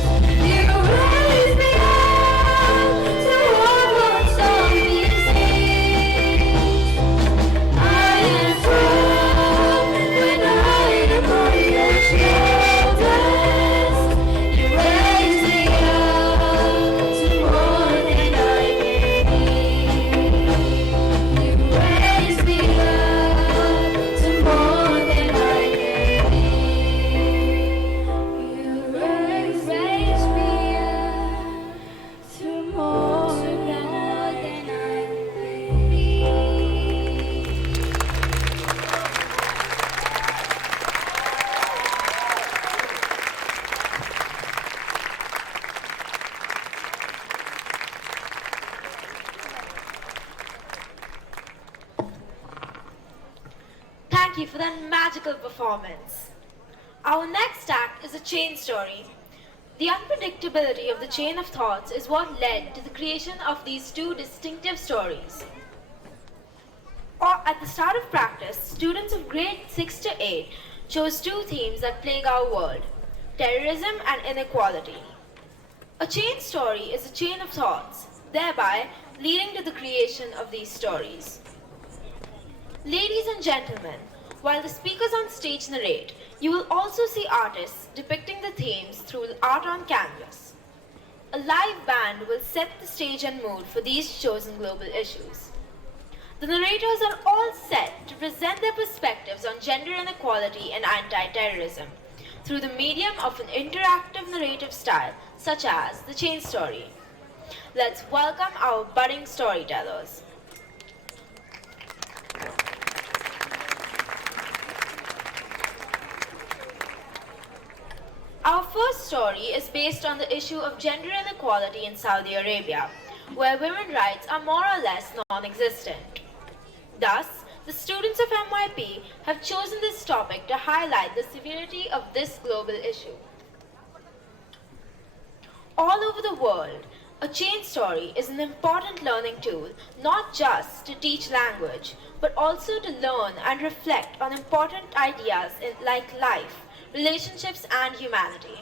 You raise me up to walk on stormy seas. I am strong when I am on your shoulders. You raise me up to more than I can be. You raise me up to more than I can be. You raise me up to more than I can be. Thank you for that magical performance. Our next act is a chain story. The unpredictability of the chain of thoughts is what led to the creation of these two distinctive stories. Or at the start of practice, students of grade 6 to 8 chose two themes that plague our world: terrorism and inequality. A chain story is a chain of thoughts, thereby leading to the creation of these stories. Ladies and gentlemen, while the speakers on stage narrate, you will also see artists depicting the themes through art on canvas. A live band will set the stage and mood for these chosen global issues. The narrators are all set to present their perspectives on gender inequality and anti-terrorism through the medium of an interactive narrative style such as the chain story. Let's welcome our budding storytellers. Our first story is based on the issue of gender inequality in Saudi Arabia, where women's rights are more or less non-existent. Thus, the students of MYP have chosen this topic to highlight the severity of this global issue. All over the world, a chain story is an important learning tool, not just to teach language, but also to learn and reflect on important ideas like life, relationships, and humanity.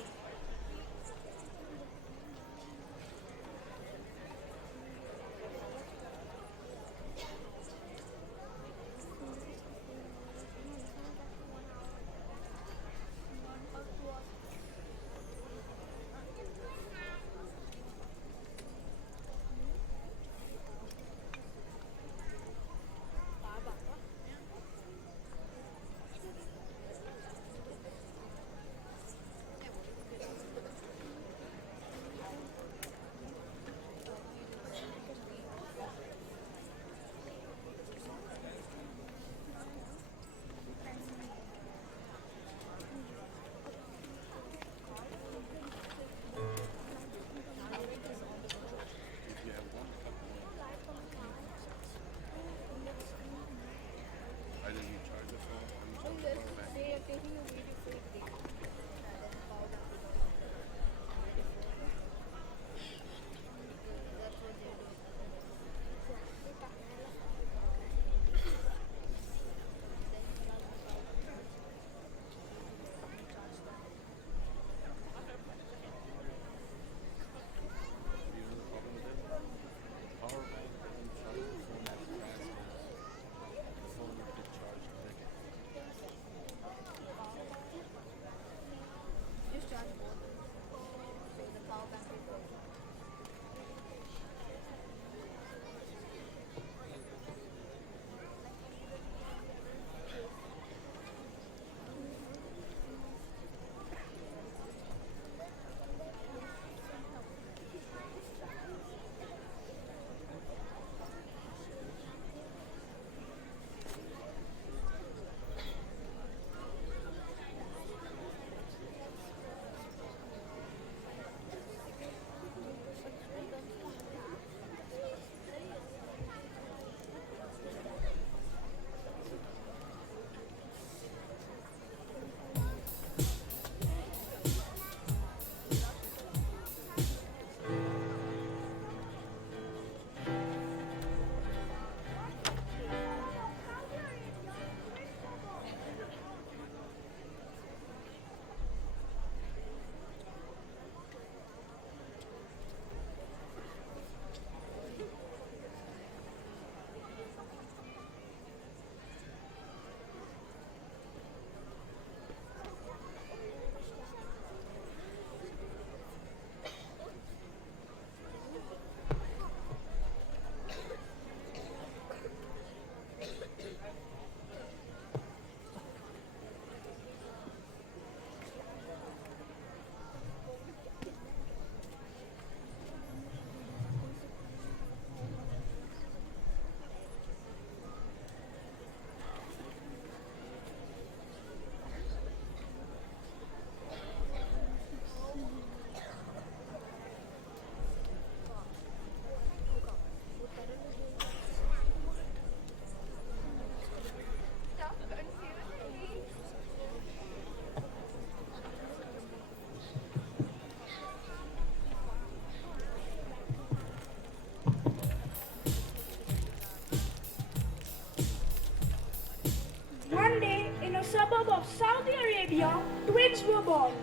One day, in a suburb of Saudi Arabia, twins were born.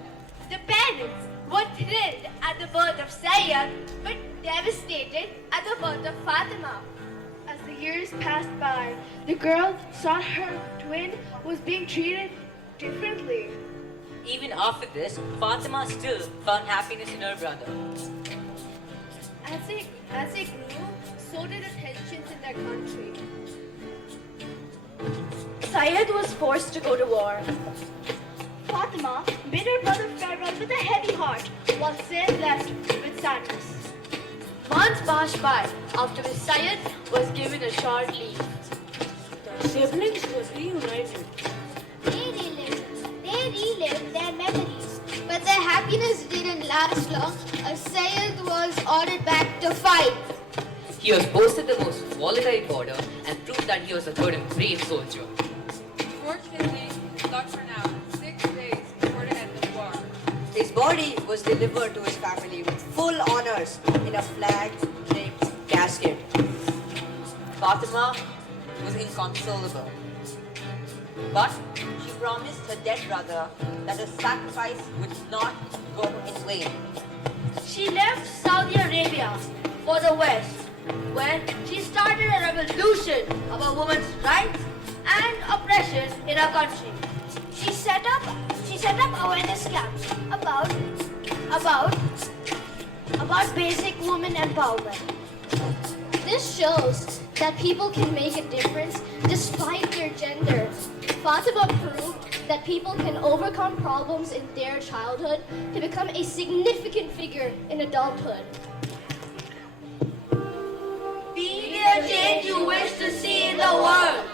The parents were thrilled at the birth of Sayyad, but devastated at the birth of Fatima. As the years passed by, the girl saw her twin was being treated differently. Even after this, Fatima still found happiness in her brother. As they grew, so did the tensions in their country. Syed was forced to go to war. Fatima bid her brother farewell with a heavy heart, while Zayd left with sadness. Months passed by after the Syed was given a short leave. The siblings were reunited. They relived their memories, but their happiness didn't last long as Sayed was ordered back to fight. He was posted the most volatile border and proved that he was a good and brave soldier. Fortunately, luck ran out 6 days before the end of the war. His body was delivered to his family with full honors in a flag-draped casket. Fatima was inconsolable, but she promised her dead brother that her sacrifice would not go in vain. She left Saudi Arabia for the West when she started a revolution about women's rights and oppression in our country. She set up awareness camps about basic women empowerment. This shows that people can make a difference despite their gender. Fatima proved that people can overcome problems in their childhood to become a significant figure in adulthood. Be the change you wish to see in the world.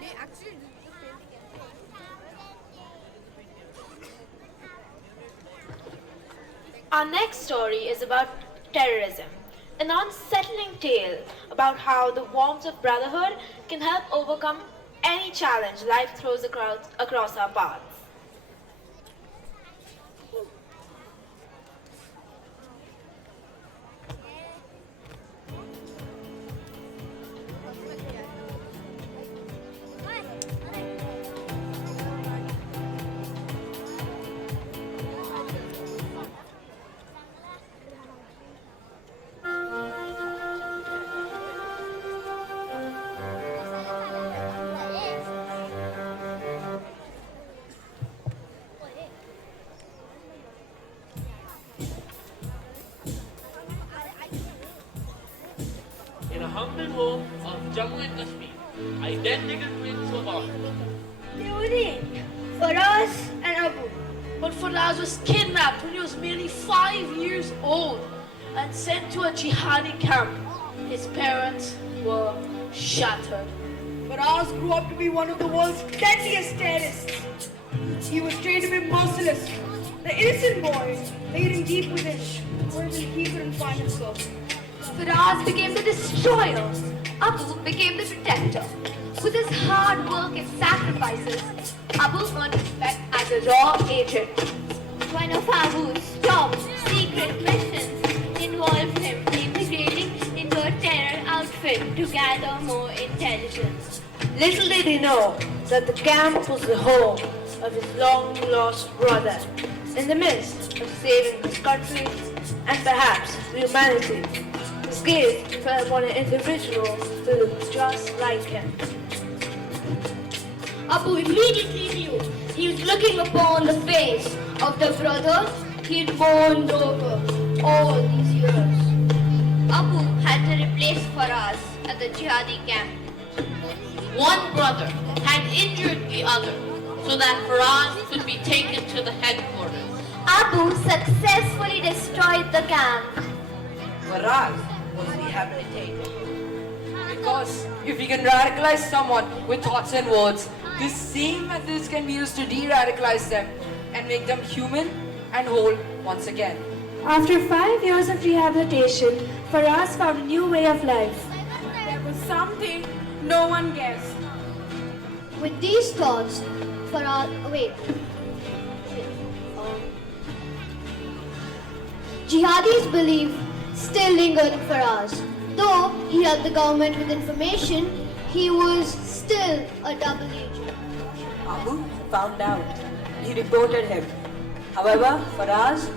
They actually did the same. Our next story is about terrorism, an unsettling tale about how the warmth of brotherhood can help overcome any challenge life throws across our paths. In a humble home of Jammu and Kashmir, identical twins were born. They were named Faraz and Abu. But Faraz was kidnapped when he was merely 5 years old and sent to a jihadi camp. His parents were shattered. Faraz grew up to be one of the world's deadliest terrorists. He was trained to be merciless. The innocent boy laid him deep within, where he couldn't find himself. Faraz became the destroyer. Abu became the protector. With his hard work and sacrifices, Abu earned respect as a raw agent. One of Abu's top secret missions involved him integrating into a terror outfit to gather more intelligence. Little did he know that the camp was the home of his long-lost brother. In the midst of saving his country and perhaps humanity, his gaze fell upon an individual who looked just like him. Abu immediately knew he was looking upon the face of the brother he'd mourned over all these years. Abu had to replace Faraz at the jihadi camp. One brother had injured the other so that Faraz could be taken to the headquarters. Abu successfully destroyed the camp. Faraz was rehabilitated. Because if we can radicalize someone with thoughts and words, these same methods can be used to de-radicalize them and make them human and whole once again. After 5 years of rehabilitation, Faraz found a new way of life. There was something no one guessed. With these thoughts, Faraz... Jihadis' belief still lingered in Faraz. Though he helped the government with information, he was still a double agent. Abu found out. He reported him. However, Faraz,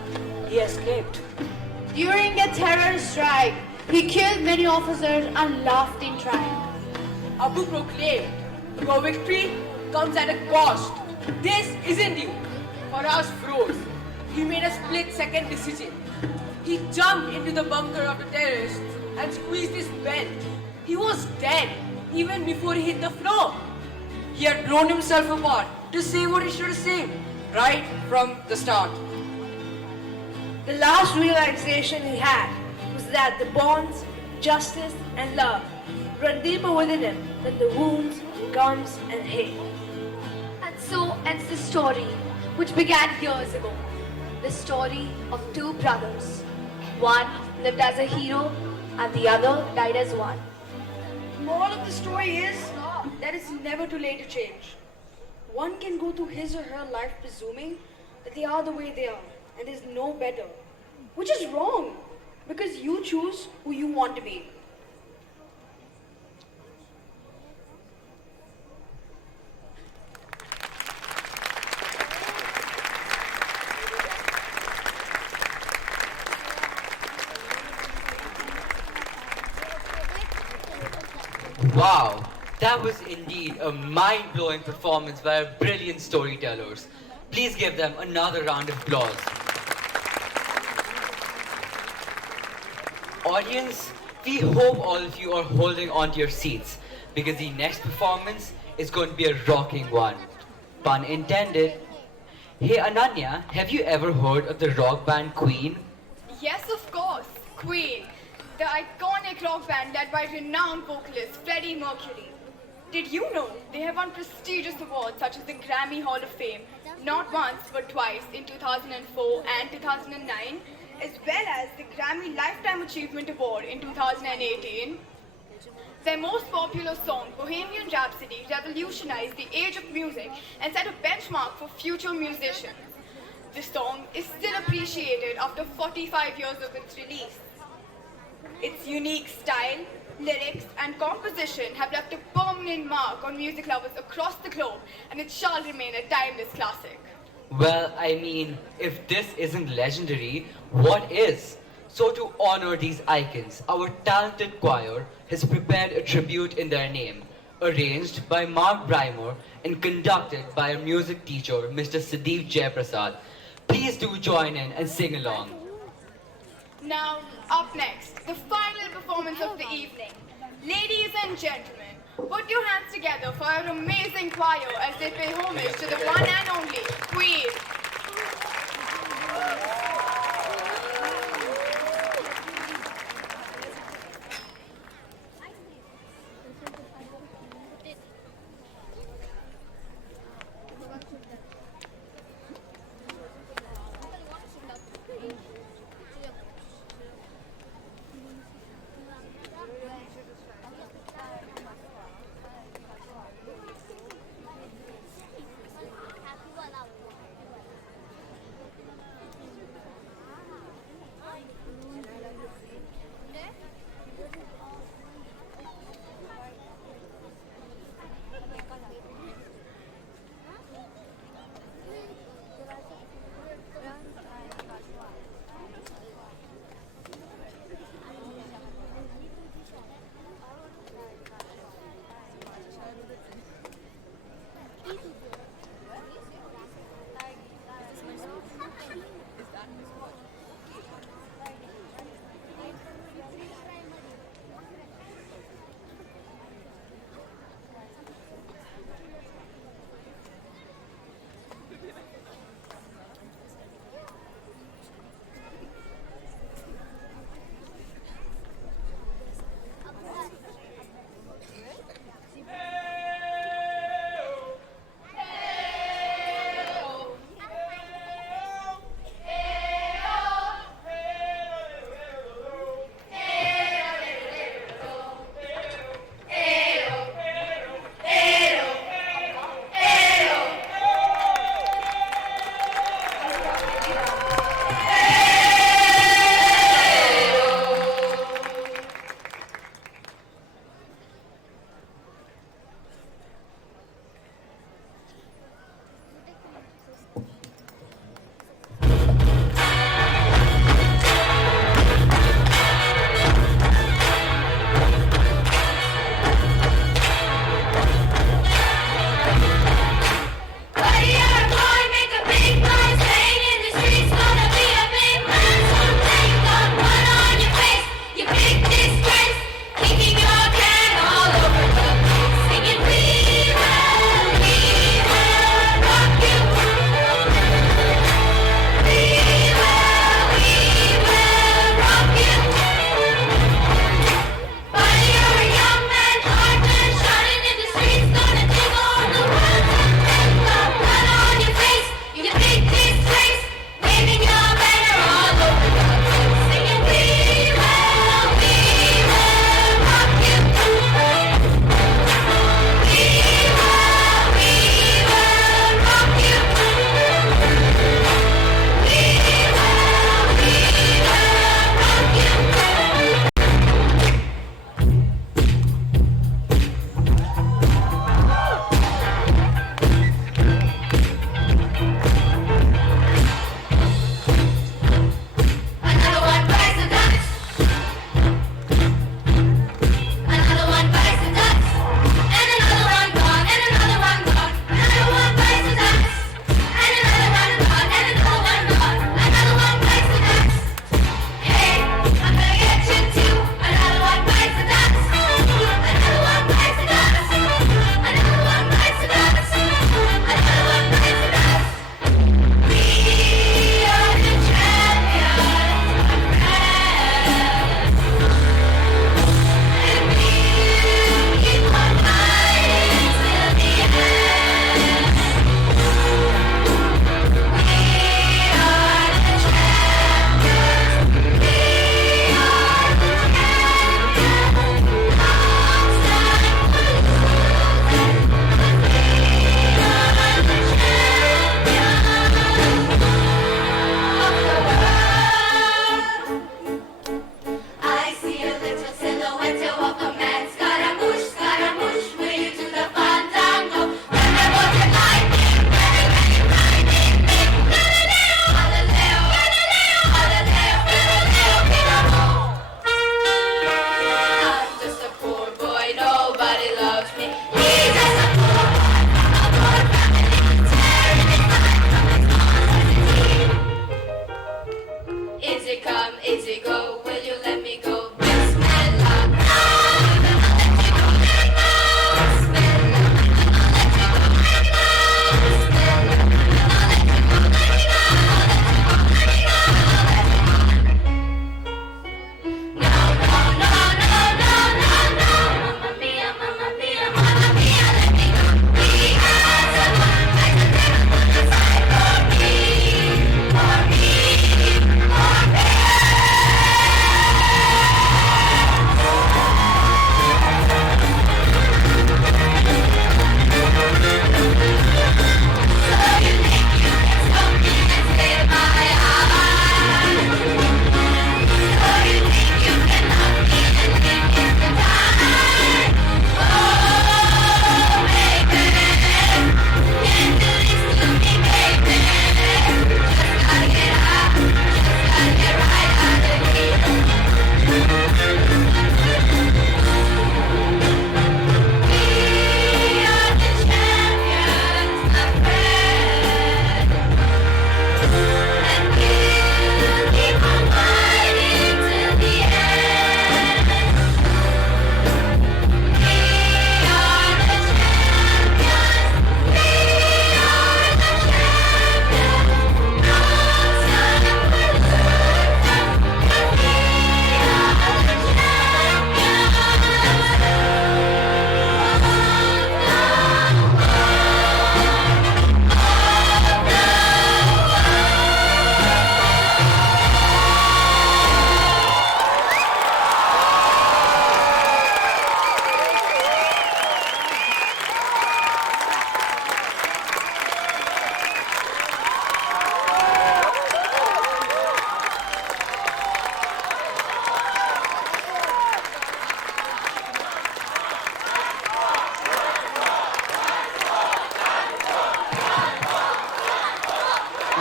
he escaped. During a terror strike, he killed many officers and laughed in triumph. Abu proclaimed, "Your victory comes at a cost. This isn't you." Faraz froze. He made a split-second decision. He jumped into the bunker of the terrorists and squeezed his belt. He was dead even before he hit the floor. He had blown himself apart to say what he should have said right from the start. The last realization he had was that the bonds, justice, and love run deeper within him than the wounds, guns, and hate. And so ends the story, which began years ago. The story of two brothers. One lived as a hero, and the other died as one. The moral of the story is that it's never too late to change. One can go through his or her life presuming that they are the way they are, and there's no better. Which is wrong, because you choose who you want to be. Wow, that was indeed a mind-blowing performance by our brilliant storytellers. Please give them another round of applause. Audience, we hope all of you are holding on to your seats because the next performance is going to be a rocking one. Pun intended. Hey Ananya, have you ever heard of the rock band Queen? Yes, of course, Queen, the iconic rock band led by renowned vocalist Freddie Mercury. Did you know they have won prestigious awards such as the Grammy Hall of Fame, not once but twice in 2004 and 2009, as well as the Grammy Lifetime Achievement Award in 2018? Their most popular song, Bohemian Rhapsody, revolutionized the age of music and set a benchmark for future musicians. The song is still appreciated after 45 years of its release. Its unique style, lyrics, and composition have left a permanent mark on music lovers across the globe, and it shall remain a timeless classic. Well, I mean, if this isn't legendary, what is? So to honor these icons, our talented choir has prepared a tribute in their name, arranged by Mark Brymer and conducted by our music teacher, Mr. Sadeep Jayaprasad. Please do join in and sing along. Now, up next, the final performance of the evening. Ladies and gentlemen, put your hands together for our amazing choir as they pay homage to the one and only Queen.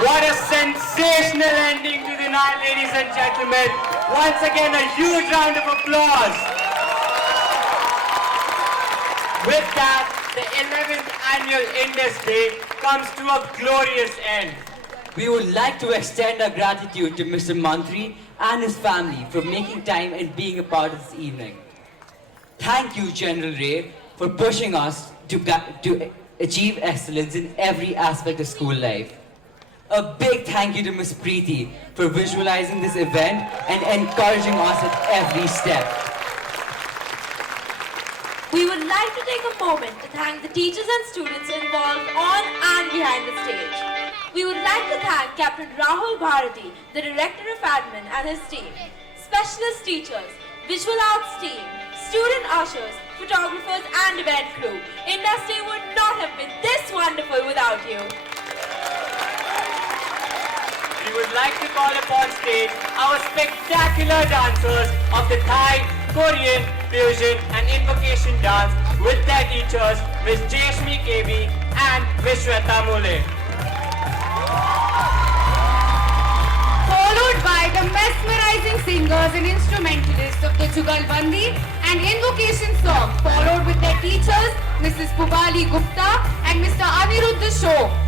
What a sensational ending to the night, ladies and gentlemen. Once again, a huge round of applause. With that, the 11th annual Indus Day comes to a glorious end. We would like to extend our gratitude to Mr. Mantri and his family for making time and being a part of this evening. Thank you, General Ray, for pushing us to achieve excellence in every aspect of school life. A big thank you to Ms. Preeti for visualizing this event and encouraging us at every step. We would like to take a moment to thank the teachers and students involved on and behind the stage. We would like to thank Captain Rahul Bharati, the Director of Admin and his team, specialist teachers, visual arts team, student ushers, photographers and event crew. Indus Day would not have been this wonderful without you. We would like to call upon stage our spectacular dancers of the Thai, Korean, Fusion and Invocation dance with their teachers, Ms. Jayashmi KB and Ms. Shweta Mule. Followed by the mesmerizing singers and instrumentalists of the Jugalbandi and Invocation song, followed with their teachers, Mrs. Pubali Gupta and Mr. Aniruddha Shaw.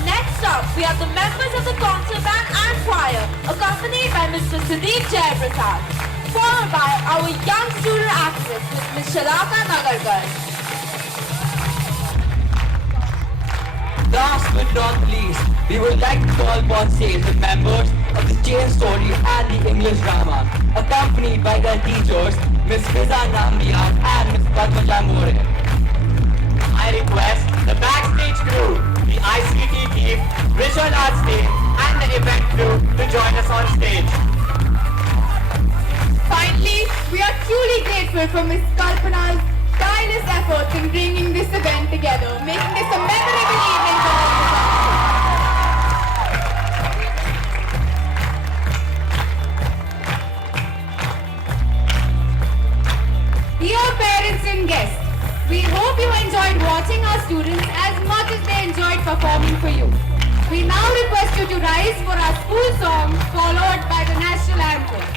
Next up, we have the members of the concert band and choir, accompanied by Mr. Sudeep Jayaprasad, followed by our young student actress, Ms. Shalaka Nagarkar. Last but not least, we would like to call upon stage the members of the Chain Story and the English Drama, accompanied by their teachers, Ms. Fiza Nambiar and Ms. Padmaja More. I request the backstage crew, the ICT team, visual arts team and the event crew to join us on stage. Finally, we are truly grateful for Ms. Kalpana's tireless efforts in bringing this event together, making this a memorable evening for all of us. Dear parents and guests, we hope you enjoyed watching our students as much as they enjoyed performing for you. We now request you to rise for our school song, followed by the national anthem.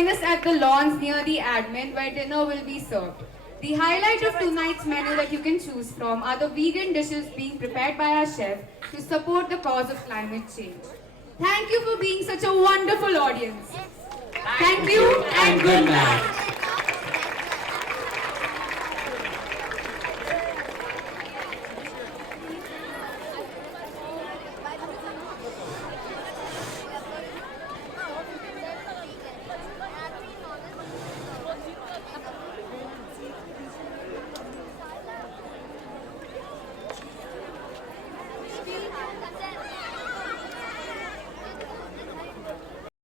join us at the lawns near the admin where dinner will be served. The highlight of tonight's menu that you can choose from are the vegan dishes being prepared by our chef to support the cause of climate change. Thank you for being such a wonderful audience. Thank you and good night.